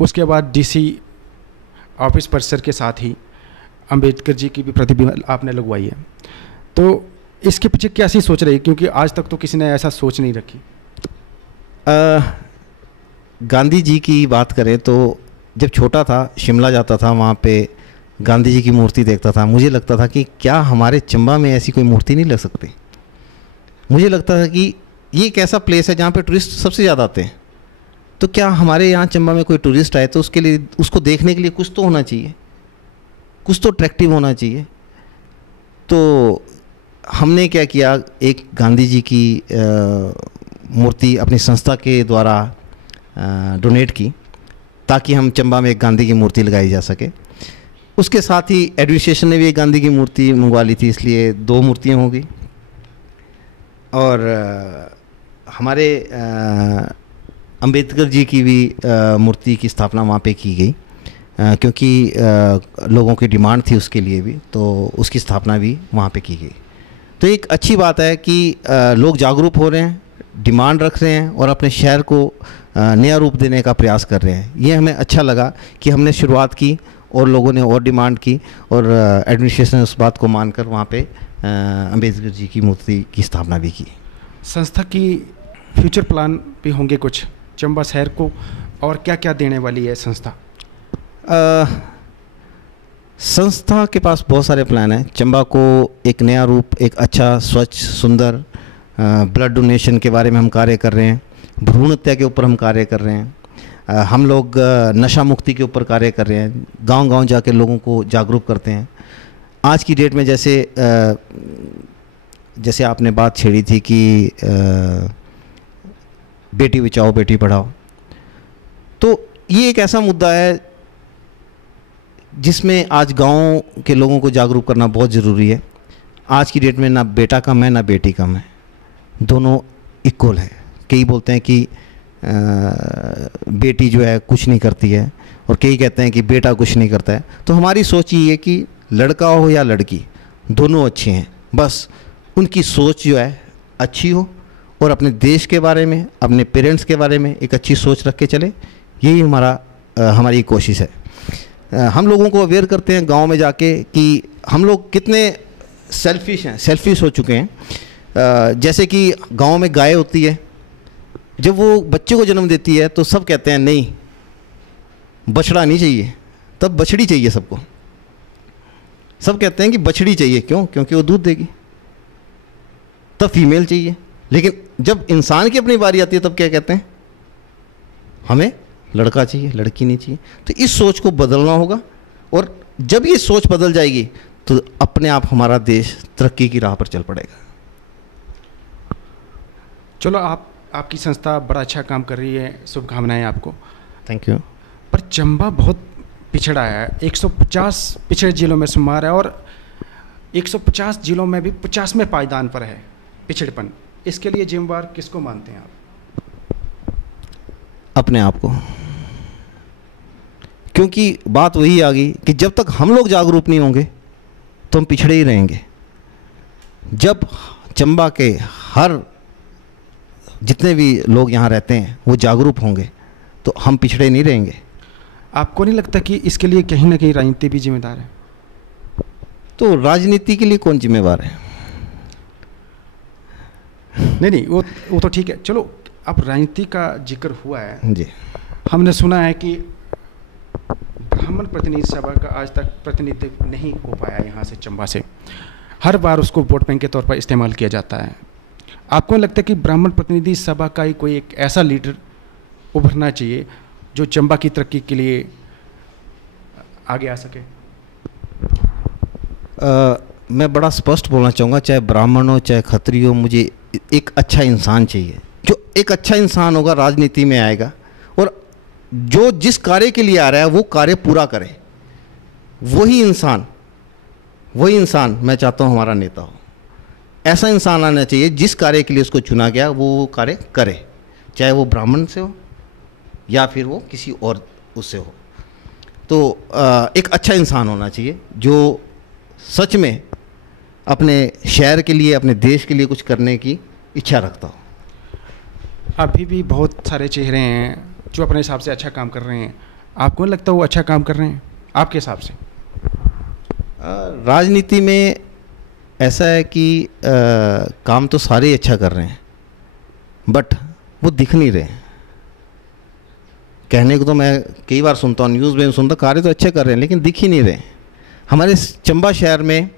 उसके बाद DC ऑफिस परिसर के साथ ही अंबेडकर जी की भी प्रतिमा आपने लगवाई है। तो इसके पीछे क्या सी सोच रही है, क्योंकि आज तक तो किसी ने ऐसा सोच नहीं रखी। गांधी जी की बात करें तो जब छोटा था शिमला जाता था, वहाँ पे गांधी जी की मूर्ति देखता था, मुझे लगता था कि क्या हमारे चंबा में ऐसी कोई मूर्ति नहीं लग सकती। मुझे लगता था कि ये एक ऐसा प्लेस है जहाँ पे टूरिस्ट सबसे ज़्यादा आते हैं, तो क्या हमारे यहाँ चंबा में कोई टूरिस्ट आए तो उसके लिए, उसको देखने के लिए कुछ तो होना चाहिए, कुछ तो अट्रैक्टिव होना चाहिए। तो हमने क्या किया, एक गांधी जी की मूर्ति अपनी संस्था के द्वारा डोनेट की ताकि हम चंबा में एक गांधी की मूर्ति लगाई जा सके। उसके साथ ही एडमिनिस्ट्रेशन ने भी एक गांधी की मूर्ति मंगवा ली थी, इसलिए 2 मूर्तियाँ हो गई। और हमारे अंबेडकर जी की भी मूर्ति की स्थापना वहाँ पे की गई, क्योंकि लोगों की डिमांड थी उसके लिए भी, तो उसकी स्थापना भी वहाँ पे की गई। तो एक अच्छी बात है कि लोग जागरूक हो रहे हैं, डिमांड रख रहे हैं और अपने शहर को नया रूप देने का प्रयास कर रहे हैं। ये हमें अच्छा लगा कि हमने शुरुआत की और लोगों ने और डिमांड की और एडमिनिस्ट्रेशन ने उस बात को मानकर वहाँ पे अंबेडकर जी की मूर्ति की स्थापना भी की। संस्था की फ्यूचर प्लान भी होंगे कुछ चंबा शहर को, और क्या क्या देने वाली है संस्था? संस्था के पास बहुत सारे प्लान हैं। चंबा को एक नया रूप, एक अच्छा स्वच्छ सुंदर, ब्लड डोनेशन के बारे में हम कार्य कर रहे हैं, भ्रूण हत्या के ऊपर हम कार्य कर रहे हैं, हम लोग नशा मुक्ति के ऊपर कार्य कर रहे हैं, गांव-गांव जाके लोगों को जागरूक करते हैं। आज की डेट में जैसे आपने बात छेड़ी थी कि बेटी बचाओ बेटी पढ़ाओ, तो ये एक ऐसा मुद्दा है जिसमें आज गांव के लोगों को जागरूक करना बहुत ज़रूरी है। आज की डेट में ना बेटा कम है ना बेटी कम है, दोनों इक्वल है। कई बोलते हैं कि बेटी जो है कुछ नहीं करती है और कई कहते हैं कि बेटा कुछ नहीं करता है। तो हमारी सोच ये है कि लड़का हो या लड़की, दोनों अच्छे हैं, बस उनकी सोच जो है अच्छी हो और अपने देश के बारे में, अपने पेरेंट्स के बारे में एक अच्छी सोच रख के चले। यही हमारी कोशिश है। हम लोगों को अवेयर करते हैं गांव में जाके कि हम लोग कितने सेल्फिश हो चुके हैं। जैसे कि गांव में गाय होती है, जब वो बच्चे को जन्म देती है तो सब कहते हैं नहीं, बछड़ा नहीं चाहिए, तब बछड़ी चाहिए सबको। सब कहते हैं कि बछड़ी चाहिए, क्यों? क्योंकि वो दूध देगी। तब फीमेल चाहिए। लेकिन जब इंसान की अपनी बारी आती है तब क्या कहते हैं? हमें लड़का चाहिए, लड़की नहीं चाहिए। तो इस सोच को बदलना होगा, और जब ये सोच बदल जाएगी तो अपने आप हमारा देश तरक्की की राह पर चल पड़ेगा। चलो, आपकी संस्था बड़ा अच्छा काम कर रही है, शुभकामनाएं आपको। Thank you. पर चंबा बहुत पिछड़ा है, 150 पिछड़े जिलों में शुमार है, और 150 जिलों में भी 50वें पायदान पर है पिछड़ेपन। इसके लिए जिम्मेवार किसको मानते हैं आप? अपने आप को। क्योंकि बात वही आ गई कि जब तक हम लोग जागरूक नहीं होंगे तो हम पिछड़े ही रहेंगे। जब चंबा के हर जितने भी लोग यहाँ रहते हैं वो जागरूक होंगे तो हम पिछड़े नहीं रहेंगे। आपको नहीं लगता कि इसके लिए कहीं ना कहीं राजनीति भी जिम्मेदार है? तो राजनीति के लिए कौन जिम्मेवार है? नहीं, वो तो ठीक है। चलो, अब राजनीति का जिक्र हुआ है जी। हमने सुना है कि ब्राह्मण प्रतिनिधि सभा का आज तक प्रतिनिधित्व नहीं हो पाया यहाँ से, चंबा से। हर बार उसको वोट बैंक के तौर पर इस्तेमाल किया जाता है। आपको लगता है कि ब्राह्मण प्रतिनिधि सभा का ही कोई एक ऐसा लीडर उभरना चाहिए जो चंबा की तरक्की के लिए आगे आ सके? मैं बड़ा स्पष्ट बोलना चाहूँगा, चाहे ब्राह्मण हो चाहे खत्रिय हो, मुझे एक अच्छा इंसान चाहिए। जो एक अच्छा इंसान होगा राजनीति में आएगा, और जो जिस कार्य के लिए आ रहा है वो कार्य पूरा करे। वही इंसान मैं चाहता हूँ हमारा नेता हो। ऐसा इंसान आना चाहिए जिस कार्य के लिए उसको चुना गया वो कार्य करे, चाहे वो ब्राह्मण से हो या फिर वो किसी और उससे हो। तो एक अच्छा इंसान होना चाहिए जो सच में अपने शहर के लिए, अपने देश के लिए कुछ करने की इच्छा रखता हो। अभी भी बहुत सारे चेहरे हैं जो अपने हिसाब से अच्छा काम कर रहे हैं। आपको नहीं लगता वो अच्छा काम कर रहे हैं आपके हिसाब से? राजनीति में ऐसा है कि काम तो सारे ही अच्छा कर रहे हैं, बट वो दिख नहीं रहे। कहने को तो मैं कई बार सुनता हूँ, न्यूज़ में सुनता, कार्य तो अच्छे कर रहे हैं लेकिन दिख ही नहीं रहे। हमारे चंबा शहर में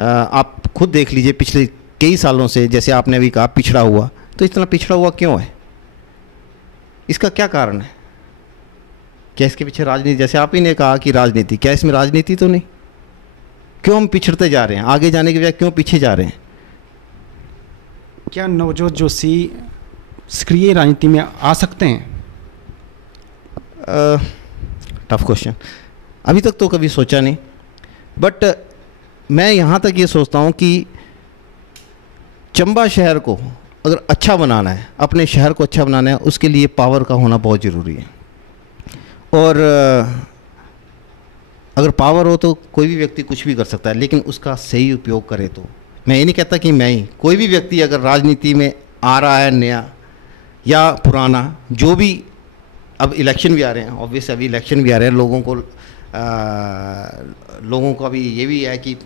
आप खुद देख लीजिए, पिछले कई सालों से, जैसे आपने अभी कहा पिछड़ा हुआ, तो इतना पिछड़ा हुआ क्यों है? इसका क्या कारण है? क्या इसके पीछे राजनीति, जैसे आप ही ने कहा कि राजनीति, क्या इसमें राजनीति तो नहीं? क्यों हम पिछड़ते जा रहे हैं? आगे जाने के बजाय क्यों पीछे जा रहे हैं? क्या नवजोत जोशी सक्रिय राजनीति में आ सकते हैं? Tough question. अभी तक तो कभी सोचा नहीं, बट मैं यहाँ तक ये सोचता हूँ कि चंबा शहर को अगर अच्छा बनाना है, अपने शहर को अच्छा बनाना है, उसके लिए पावर का होना बहुत ज़रूरी है। और अगर पावर हो तो कोई भी व्यक्ति कुछ भी कर सकता है, लेकिन उसका सही उपयोग करे तो। मैं ये नहीं कहता कि मैं ही, कोई भी व्यक्ति अगर राजनीति में आ रहा है, नया या पुराना, जो भी, अब इलेक्शन भी आ रहे हैं, ऑब्वियस अभी इलेक्शन भी आ रहे हैं, लोगों को अभी ये भी है कि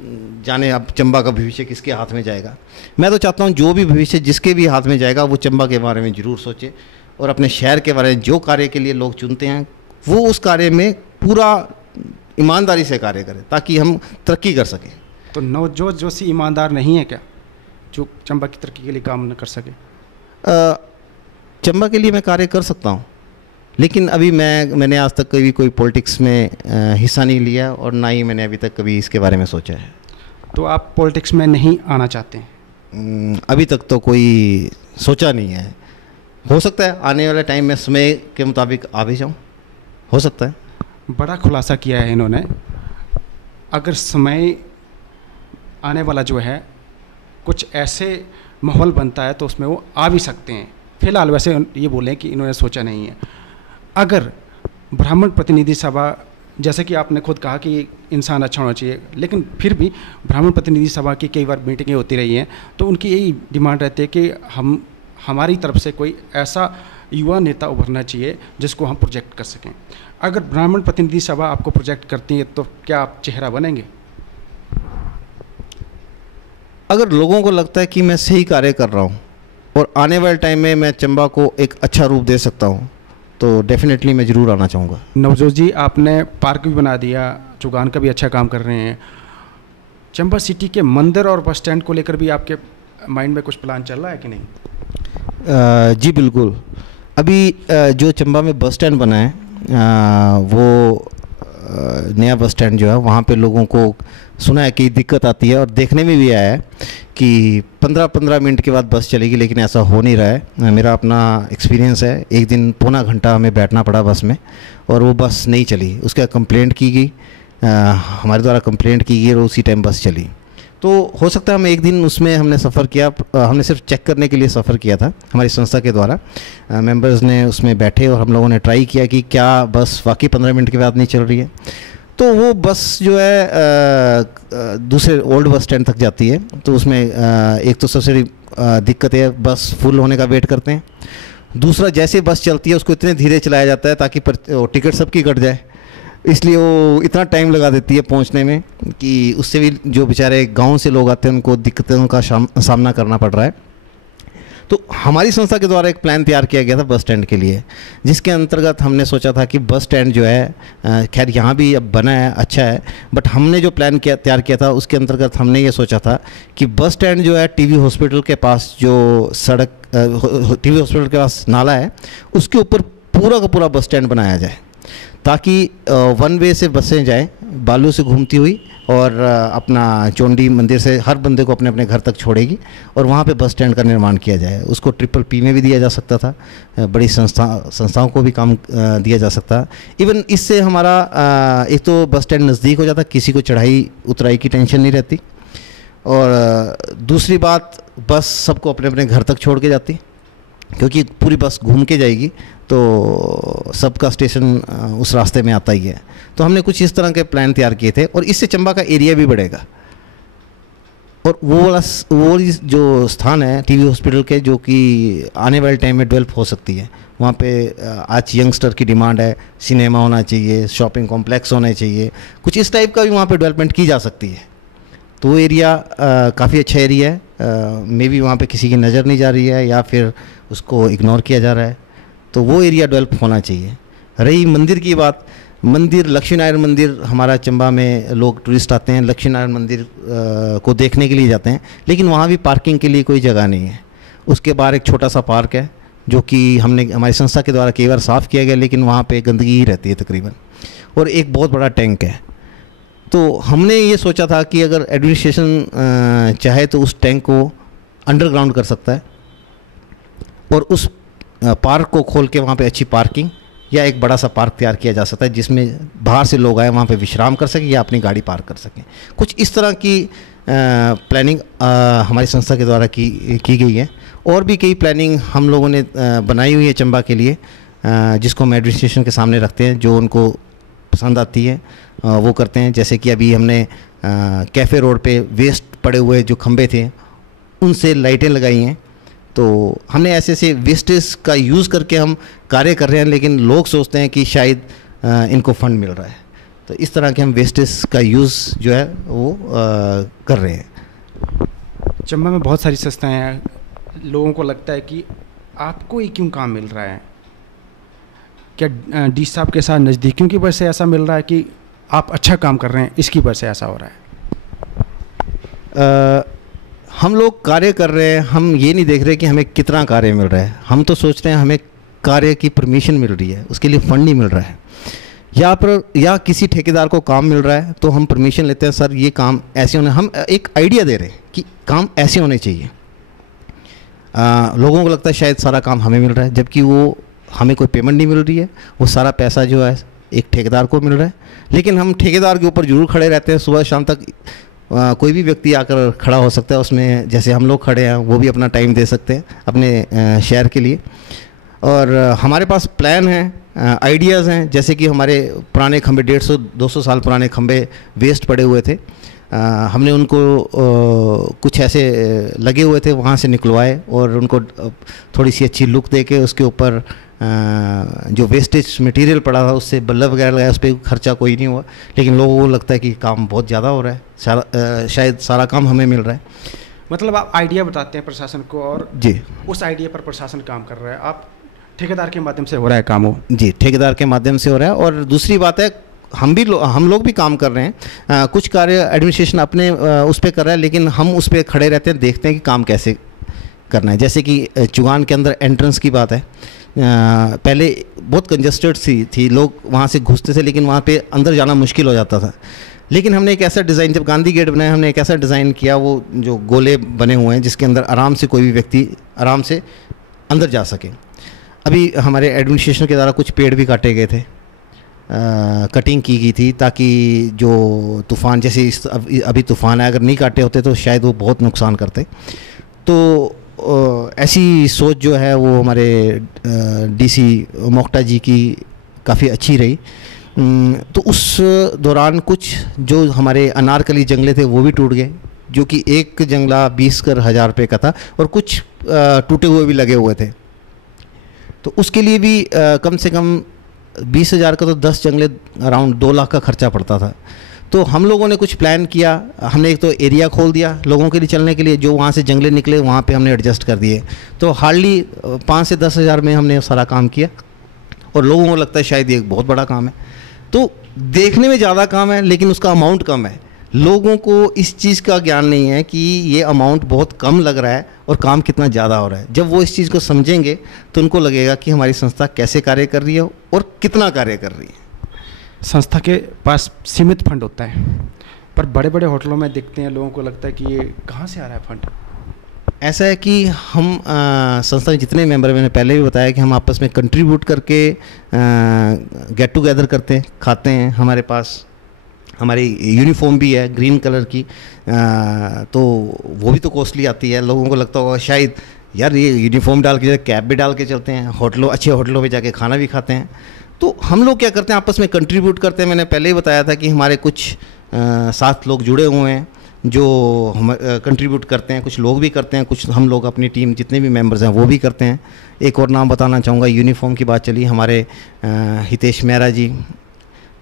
जाने अब चंबा का भविष्य किसके हाथ में जाएगा। मैं तो चाहता हूँ जो भी भविष्य जिसके भी हाथ में जाएगा वो चंबा के बारे में ज़रूर सोचे, और अपने शहर के बारे में, जो कार्य के लिए लोग चुनते हैं वो उस कार्य में पूरा ईमानदारी से कार्य करें ताकि हम तरक्की कर सकें। तो नवजोत जोशी ईमानदार नहीं है क्या, जो चंबा की तरक्की के लिए काम न कर सके? चंबा के लिए मैं कार्य कर सकता हूँ, लेकिन अभी मैंने आज तक कभी कोई पॉलिटिक्स में हिस्सा नहीं लिया, और ना ही मैंने अभी तक कभी इसके बारे में सोचा है। तो आप पॉलिटिक्स में नहीं आना चाहते हैं? अभी तक तो कोई सोचा नहीं है। हो सकता है आने वाले टाइम में समय के मुताबिक आ भी जाऊँ, हो सकता है। बड़ा खुलासा किया है इन्होंने। अगर समय आने वाला जो है कुछ ऐसे माहौल बनता है तो उसमें वो आ भी सकते हैं। फिलहाल वैसे ये बोलें कि इन्होंने सोचा नहीं है। अगर ब्राह्मण प्रतिनिधि सभा जैसे कि आपने खुद कहा कि इंसान अच्छा होना चाहिए, लेकिन फिर भी ब्राह्मण प्रतिनिधि सभा की कई बार मीटिंगें होती रही हैं, तो उनकी यही डिमांड रहती है कि हमारी तरफ से कोई ऐसा युवा नेता उभरना चाहिए जिसको हम प्रोजेक्ट कर सकें। अगर ब्राह्मण प्रतिनिधि सभा आपको प्रोजेक्ट करती है तो क्या आप चेहरा बनेंगे? अगर लोगों को लगता है कि मैं सही कार्य कर रहा हूँ और आने वाले टाइम में मैं चंबा को एक अच्छा रूप दे सकता हूँ, तो डेफिनेटली मैं ज़रूर आना चाहूँगा। नवजोत जी, आपने पार्क भी बना दिया, चुगान का भी अच्छा काम कर रहे हैं, चंबा सिटी के मंदिर और बस स्टैंड को लेकर भी आपके माइंड में कुछ प्लान चल रहा है कि नहीं? जी बिल्कुल। अभी जो चंबा में बस स्टैंड बना है, वो नया बस स्टैंड जो है, वहाँ पे लोगों को सुना है कि दिक्कत आती है और देखने में भी आया है कि 15-15 मिनट के बाद बस चलेगी, लेकिन ऐसा हो नहीं रहा है। मेरा अपना एक्सपीरियंस है, एक दिन पौना घंटा हमें बैठना पड़ा बस में और वो बस नहीं चली। उसका कंप्लेंट की गई, हमारे द्वारा कंप्लेंट की गई और उसी टाइम बस चली। तो हो सकता है हम एक दिन उसमें हमने सफ़र किया, हमने सिर्फ चेक करने के लिए सफ़र किया था हमारी संस्था के द्वारा। मेंबर्स ने उसमें बैठे और हम लोगों ने ट्राई किया कि क्या बस वाकई 15 मिनट के बाद नहीं चल रही है। तो वो बस जो है दूसरे ओल्ड बस स्टैंड तक जाती है। तो उसमें एक तो सबसे दिक्कत है, बस फुल होने का वेट करते हैं। दूसरा, जैसे बस चलती है उसको इतने धीरे चलाया जाता है ताकि टिकट सबकी कट जाए, इसलिए वो इतना टाइम लगा देती है पहुंचने में कि उससे भी जो बेचारे गांव से लोग आते हैं उनको दिक्कतों का सामना करना पड़ रहा है। तो हमारी संस्था के द्वारा एक प्लान तैयार किया गया था बस स्टैंड के लिए, जिसके अंतर्गत हमने सोचा था कि बस स्टैंड जो है, खैर यहाँ भी अब बना है, अच्छा है, बट हमने जो प्लान तैयार किया था उसके अंतर्गत हमने ये सोचा था कि बस स्टैंड जो है टीबी हॉस्पिटल के पास जो सड़क, टीबी हॉस्पिटल के पास नाला है, उसके ऊपर पूरा का पूरा बस स्टैंड बनाया जाए ताकि वन वे से बसें जाएँ बालू से घूमती हुई और अपना चोंडी मंदिर से हर बंदे को अपने अपने घर तक छोड़ेगी और वहाँ पे बस स्टैंड का निर्माण किया जाए। उसको ट्रिपल-P में भी दिया जा सकता था, बड़ी संस्थाओं को भी काम दिया जा सकता। इवन इससे हमारा एक तो बस स्टैंड नज़दीक हो जाता, किसी को चढ़ाई उतराई की टेंशन नहीं रहती, और दूसरी बात, बस सबको अपने अपने घर तक छोड़ के जाती, क्योंकि पूरी बस घूम के जाएगी तो सबका स्टेशन उस रास्ते में आता ही है। तो हमने कुछ इस तरह के प्लान तैयार किए थे और इससे चंबा का एरिया भी बढ़ेगा। और वो जो स्थान है टीबी हॉस्पिटल के, जो कि आने वाले टाइम में डेवलप हो सकती है, वहाँ पे आज यंगस्टर की डिमांड है, सिनेमा होना चाहिए, शॉपिंग कॉम्प्लेक्स होने चाहिए, कुछ इस टाइप का भी वहाँ पे डेवलपमेंट की जा सकती है। तो वो एरिया काफ़ी अच्छा एरिया है, मे बी वहाँ पे किसी की नज़र नहीं जा रही है या फिर उसको इग्नोर किया जा रहा है, तो वो एरिया डेवलप होना चाहिए। रही मंदिर की बात, मंदिर लक्ष्मी नारायण मंदिर हमारा चंबा में लोग टूरिस्ट आते हैं, लक्ष्मी नारायण मंदिर को देखने के लिए जाते हैं, लेकिन वहाँ भी पार्किंग के लिए कोई जगह नहीं है। उसके बाहर एक छोटा सा पार्क है जो कि हमारी संस्था के द्वारा कई बार साफ़ किया गया, लेकिन वहाँ पे गंदगी ही रहती है तकरीबन, और एक बहुत बड़ा टैंक है। तो हमने ये सोचा था कि अगर एडमिनिस्ट्रेशन चाहे तो उस टैंक को अंडरग्राउंड कर सकता है और उस पार्क को खोल के वहाँ पे अच्छी पार्किंग या एक बड़ा सा पार्क तैयार किया जा सकता है, जिसमें बाहर से लोग आए वहाँ पे विश्राम कर सकें या अपनी गाड़ी पार्क कर सकें। कुछ इस तरह की प्लानिंग हमारी संस्था के द्वारा की गई है, और भी कई प्लानिंग हम लोगों ने बनाई हुई है चंबा के लिए, जिसको हम एडमिनिस्ट्रेशन के सामने रखते हैं, जो उनको पसंद आती है वो करते हैं। जैसे कि अभी हमने कैफ़े रोड पे वेस्ट पड़े हुए जो खंभे थे उनसे लाइटें लगाई हैं। तो हमने ऐसे वेस्टेज का यूज़ करके हम कार्य कर रहे हैं, लेकिन लोग सोचते हैं कि शायद इनको फंड मिल रहा है, तो इस तरह के हम वेस्टेज का यूज़ जो है वो कर रहे हैं। चंबा में बहुत सारी संस्थाएं हैं, लोगों को लगता है कि आपको ही क्यों काम मिल रहा है, क्या डी साहब के साथ नज़दीकियों की वजह से ऐसा मिल रहा है कि आप अच्छा काम कर रहे हैं इसकी वजह से ऐसा हो रहा है? हम लोग कार्य कर रहे हैं, हम ये नहीं देख रहे कि हमें कितना कार्य मिल रहा है, हम तो सोच रहे हैं हमें कार्य की परमिशन मिल रही है, उसके लिए फंड नहीं मिल रहा है, या किसी ठेकेदार को काम मिल रहा है तो हम परमिशन लेते हैं, सर ये काम ऐसे होने, हम एक आइडिया दे रहे हैं कि काम ऐसे होने चाहिए। लोगों को लगता है शायद सारा काम हमें मिल रहा है, जबकि वो हमें कोई पेमेंट नहीं मिल रही है, वो सारा पैसा जो है एक ठेकेदार को मिल रहा है। लेकिन हम ठेकेदार के ऊपर ज़रूर खड़े रहते हैं, सुबह शाम तक कोई भी व्यक्ति आकर खड़ा हो सकता है उसमें, जैसे हम लोग खड़े हैं वो भी अपना टाइम दे सकते हैं अपने शहर के लिए। और हमारे पास प्लान है, आइडियाज़ हैं, जैसे कि हमारे पुराने खंभे 150-200 साल पुराने खंभे वेस्ट पड़े हुए थे, हमने उनको कुछ ऐसे लगे हुए थे वहाँ से निकलवाए और उनको थोड़ी सी अच्छी लुक दे के उसके ऊपर जो वेस्टेज मटेरियल पड़ा था उससे बल्ब वगैरह लगाया, उस पर खर्चा कोई नहीं हुआ, लेकिन लोगों को लगता है कि काम बहुत ज़्यादा हो रहा है, शायद सारा काम हमें मिल रहा है। मतलब आप आइडिया बताते हैं प्रशासन को और जी, उस आइडिया पर प्रशासन काम कर रहा है, आप ठेकेदार के माध्यम से हो रहा है काम वो? जी, ठेकेदार के माध्यम से हो रहा है। और दूसरी बात है, हम लोग भी काम कर रहे हैं, कुछ कार्य एडमिनिस्ट्रेशन अपने उस पर कर रहा है, लेकिन हम उस पर खड़े रहते हैं, देखते हैं कि काम कैसे करना है। जैसे कि चुगान के अंदर एंट्रेंस की बात है, पहले बहुत कंजस्टेड थी, लोग वहाँ से घुसते थे लेकिन वहाँ पे अंदर जाना मुश्किल हो जाता था, लेकिन हमने एक ऐसा डिज़ाइन, जब गांधी गेट बनाया हमने एक ऐसा डिज़ाइन किया, वो जो गोले बने हुए हैं जिसके अंदर आराम से कोई भी व्यक्ति आराम से अंदर जा सके। अभी हमारे एडमिनिस्ट्रेशन के द्वारा कुछ पेड़ भी काटे गए थे, कटिंग की गई थी, ताकि जो तूफ़ान, जैसे अभी तूफ़ान है, अगर नहीं काटे होते तो शायद वो बहुत नुकसान करते। तो ऐसी सोच जो है वो हमारे डीसी मोक्टा जी की काफ़ी अच्छी रही। तो उस दौरान कुछ जो हमारे अनारकली जंगले थे वो भी टूट गए, जो कि एक जंगला 20,000 रुपये का था और कुछ टूटे हुए भी लगे हुए थे। तो उसके लिए भी कम से कम 20,000 का तो 10 जंगले अराउंड 2 लाख का खर्चा पड़ता था। तो हम लोगों ने कुछ प्लान किया, हमने एक तो एरिया खोल दिया लोगों के लिए चलने के लिए, जो वहाँ से जंगले निकले वहाँ पे हमने एडजस्ट कर दिए। तो हार्डली 5 से 10 हज़ार में हमने सारा काम किया और लोगों को लगता है शायद ये एक बहुत बड़ा काम है। तो देखने में ज़्यादा काम है लेकिन उसका अमाउंट कम है। लोगों को इस चीज़ का ज्ञान नहीं है कि ये अमाउंट बहुत कम लग रहा है और काम कितना ज़्यादा हो रहा है। जब वो इस चीज़ को समझेंगे तो उनको लगेगा कि हमारी संस्था कैसे कार्य कर रही है और कितना कार्य कर रही है। संस्था के पास सीमित फंड होता है, पर बड़े बड़े होटलों में देखते हैं, लोगों को लगता है कि ये कहाँ से आ रहा है फंड। ऐसा है कि हम संस्था में जितने मेंबर, मैंने पहले भी बताया कि हम आपस में कंट्रीब्यूट करके गेट टुगेदर करते हैं, खाते हैं। हमारे पास हमारी यूनिफॉर्म भी है ग्रीन कलर की, तो वो भी तो कॉस्टली आती है। लोगों को लगता होगा शायद यार ये यूनिफॉर्म डाल के, कैप भी डाल के चलते हैं, अच्छे होटलों में जाके खाना भी खाते हैं। तो हम लोग क्या करते हैं, आपस में कंट्रीब्यूट करते हैं। मैंने पहले ही बताया था कि हमारे कुछ 7 लोग जुड़े हुए हैं जो हम कंट्रीब्यूट करते हैं, कुछ लोग भी करते हैं, कुछ हम लोग अपनी टीम जितने भी मेंबर्स हैं वो भी करते हैं। एक और नाम बताना चाहूँगा, यूनिफॉर्म की बात चली, हमारे हितेश मेहरा जी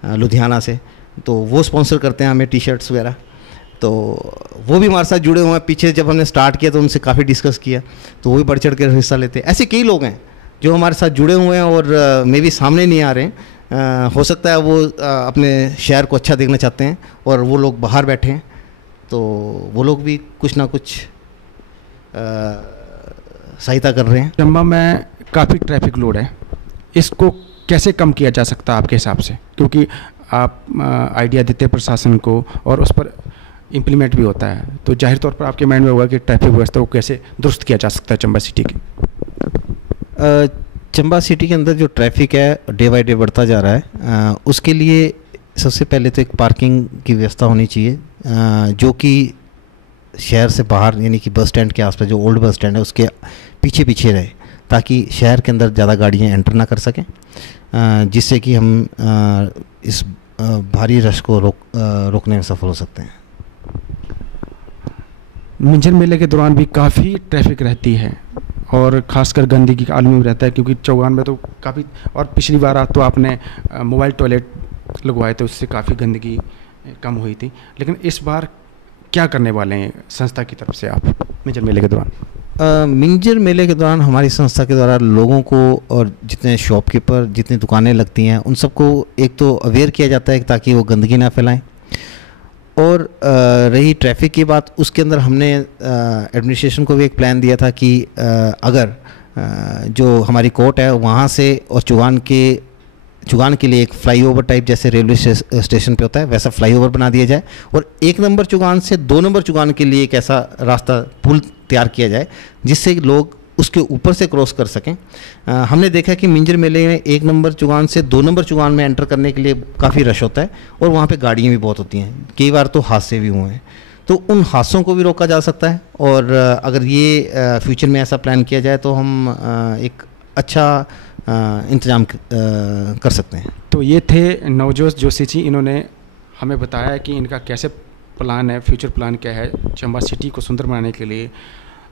लुधियाना से, तो वो स्पॉन्सर करते हैं हमें टी-शर्ट्स वगैरह, तो वो भी हमारे साथ जुड़े हुए हैं। पीछे जब हमने स्टार्ट किया तो उनसे काफ़ी डिस्कस किया, तो वो भी बढ़ चढ़ कर हिस्सा लेते हैं। ऐसे कई लोग हैं जो हमारे साथ जुड़े हुए हैं और मे भी सामने नहीं आ रहे हैं। हो सकता है वो अपने शहर को अच्छा देखना चाहते हैं और वो लोग बाहर बैठे हैं, तो वो लोग भी कुछ ना कुछ सहायता कर रहे हैं। चंबा में काफ़ी ट्रैफिक लोड है, इसको कैसे कम किया जा सकता है आपके हिसाब से? क्योंकि आप आइडिया देते हैं प्रशासन को और उस पर इम्प्लीमेंट भी होता है, तो जाहिर तौर पर आपके माइंड में होगा कि ट्रैफिक व्यवस्था को कैसे दुरुस्त किया जा सकता है चंबा सिटी की। चंबा सिटी के अंदर जो ट्रैफिक है डे बाय डे बढ़ता जा रहा है, उसके लिए सबसे पहले तो एक पार्किंग की व्यवस्था होनी चाहिए, जो कि शहर से बाहर, यानी कि बस स्टैंड के आसपास जो ओल्ड बस स्टैंड है उसके पीछे पीछे रहे, ताकि शहर के अंदर ज़्यादा गाड़ियाँ एंटर ना कर सकें, जिससे कि हम इस भारी रश को रोकने में सफल हो सकते हैं। मिंजर मेले के दौरान भी काफ़ी ट्रैफिक रहती है और ख़ासकर गंदगी का आलम में रहता है, क्योंकि चौगान में तो काफ़ी, और पिछली बार तो आपने मोबाइल टॉयलेट लगवाए थे, उससे काफ़ी गंदगी कम हुई थी। लेकिन इस बार क्या करने वाले हैं संस्था की तरफ से आप मिंजर मेले के दौरान? मिंजर मेले के दौरान हमारी संस्था के द्वारा लोगों को और जितने शॉपकीपर, जितनी दुकानें लगती हैं, उन सबको एक तो अवेयर किया जाता है ताकि वो गंदगी ना फैलाएं। और रही ट्रैफिक की बात, उसके अंदर हमने एडमिनिस्ट्रेशन को भी एक प्लान दिया था कि अगर जो हमारी कोर्ट है वहाँ से और चुगान के लिए एक फ्लाईओवर टाइप, जैसे रेलवे स्टेशन पे होता है वैसा फ्लाईओवर बना दिया जाए, और 1 नंबर चुगान से 2 नंबर चुगान के लिए एक ऐसा रास्ता, पुल तैयार किया जाए जिससे लोग उसके ऊपर से क्रॉस कर सकें। हमने देखा कि मिंजर मेले में 1 नंबर चुगान से 2 नंबर चुगान में एंटर करने के लिए काफ़ी रश होता है और वहाँ पे गाड़ियाँ भी बहुत होती हैं, कई बार तो हादसे भी हुए हैं। तो उन हादसों को भी रोका जा सकता है, और अगर ये फ्यूचर में ऐसा प्लान किया जाए तो हम एक अच्छा इंतजाम कर सकते हैं। तो ये थे नवजोत जोशी जी, इन्होंने हमें बताया कि इनका कैसे प्लान है, फ्यूचर प्लान क्या है चंबा सिटी को सुंदर बनाने के लिए।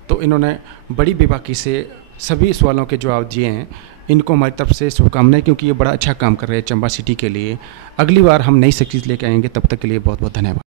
तो इन्होंने बड़ी बेबाकी से सभी सवालों के जवाब दिए हैं। इनको हमारी तरफ से शुभकामनाएं, क्योंकि ये बड़ा अच्छा काम कर रहे हैं चंबा सिटी के लिए। अगली बार हम नई सक्सेस लेके आएंगे, तब तक के लिए बहुत बहुत धन्यवाद।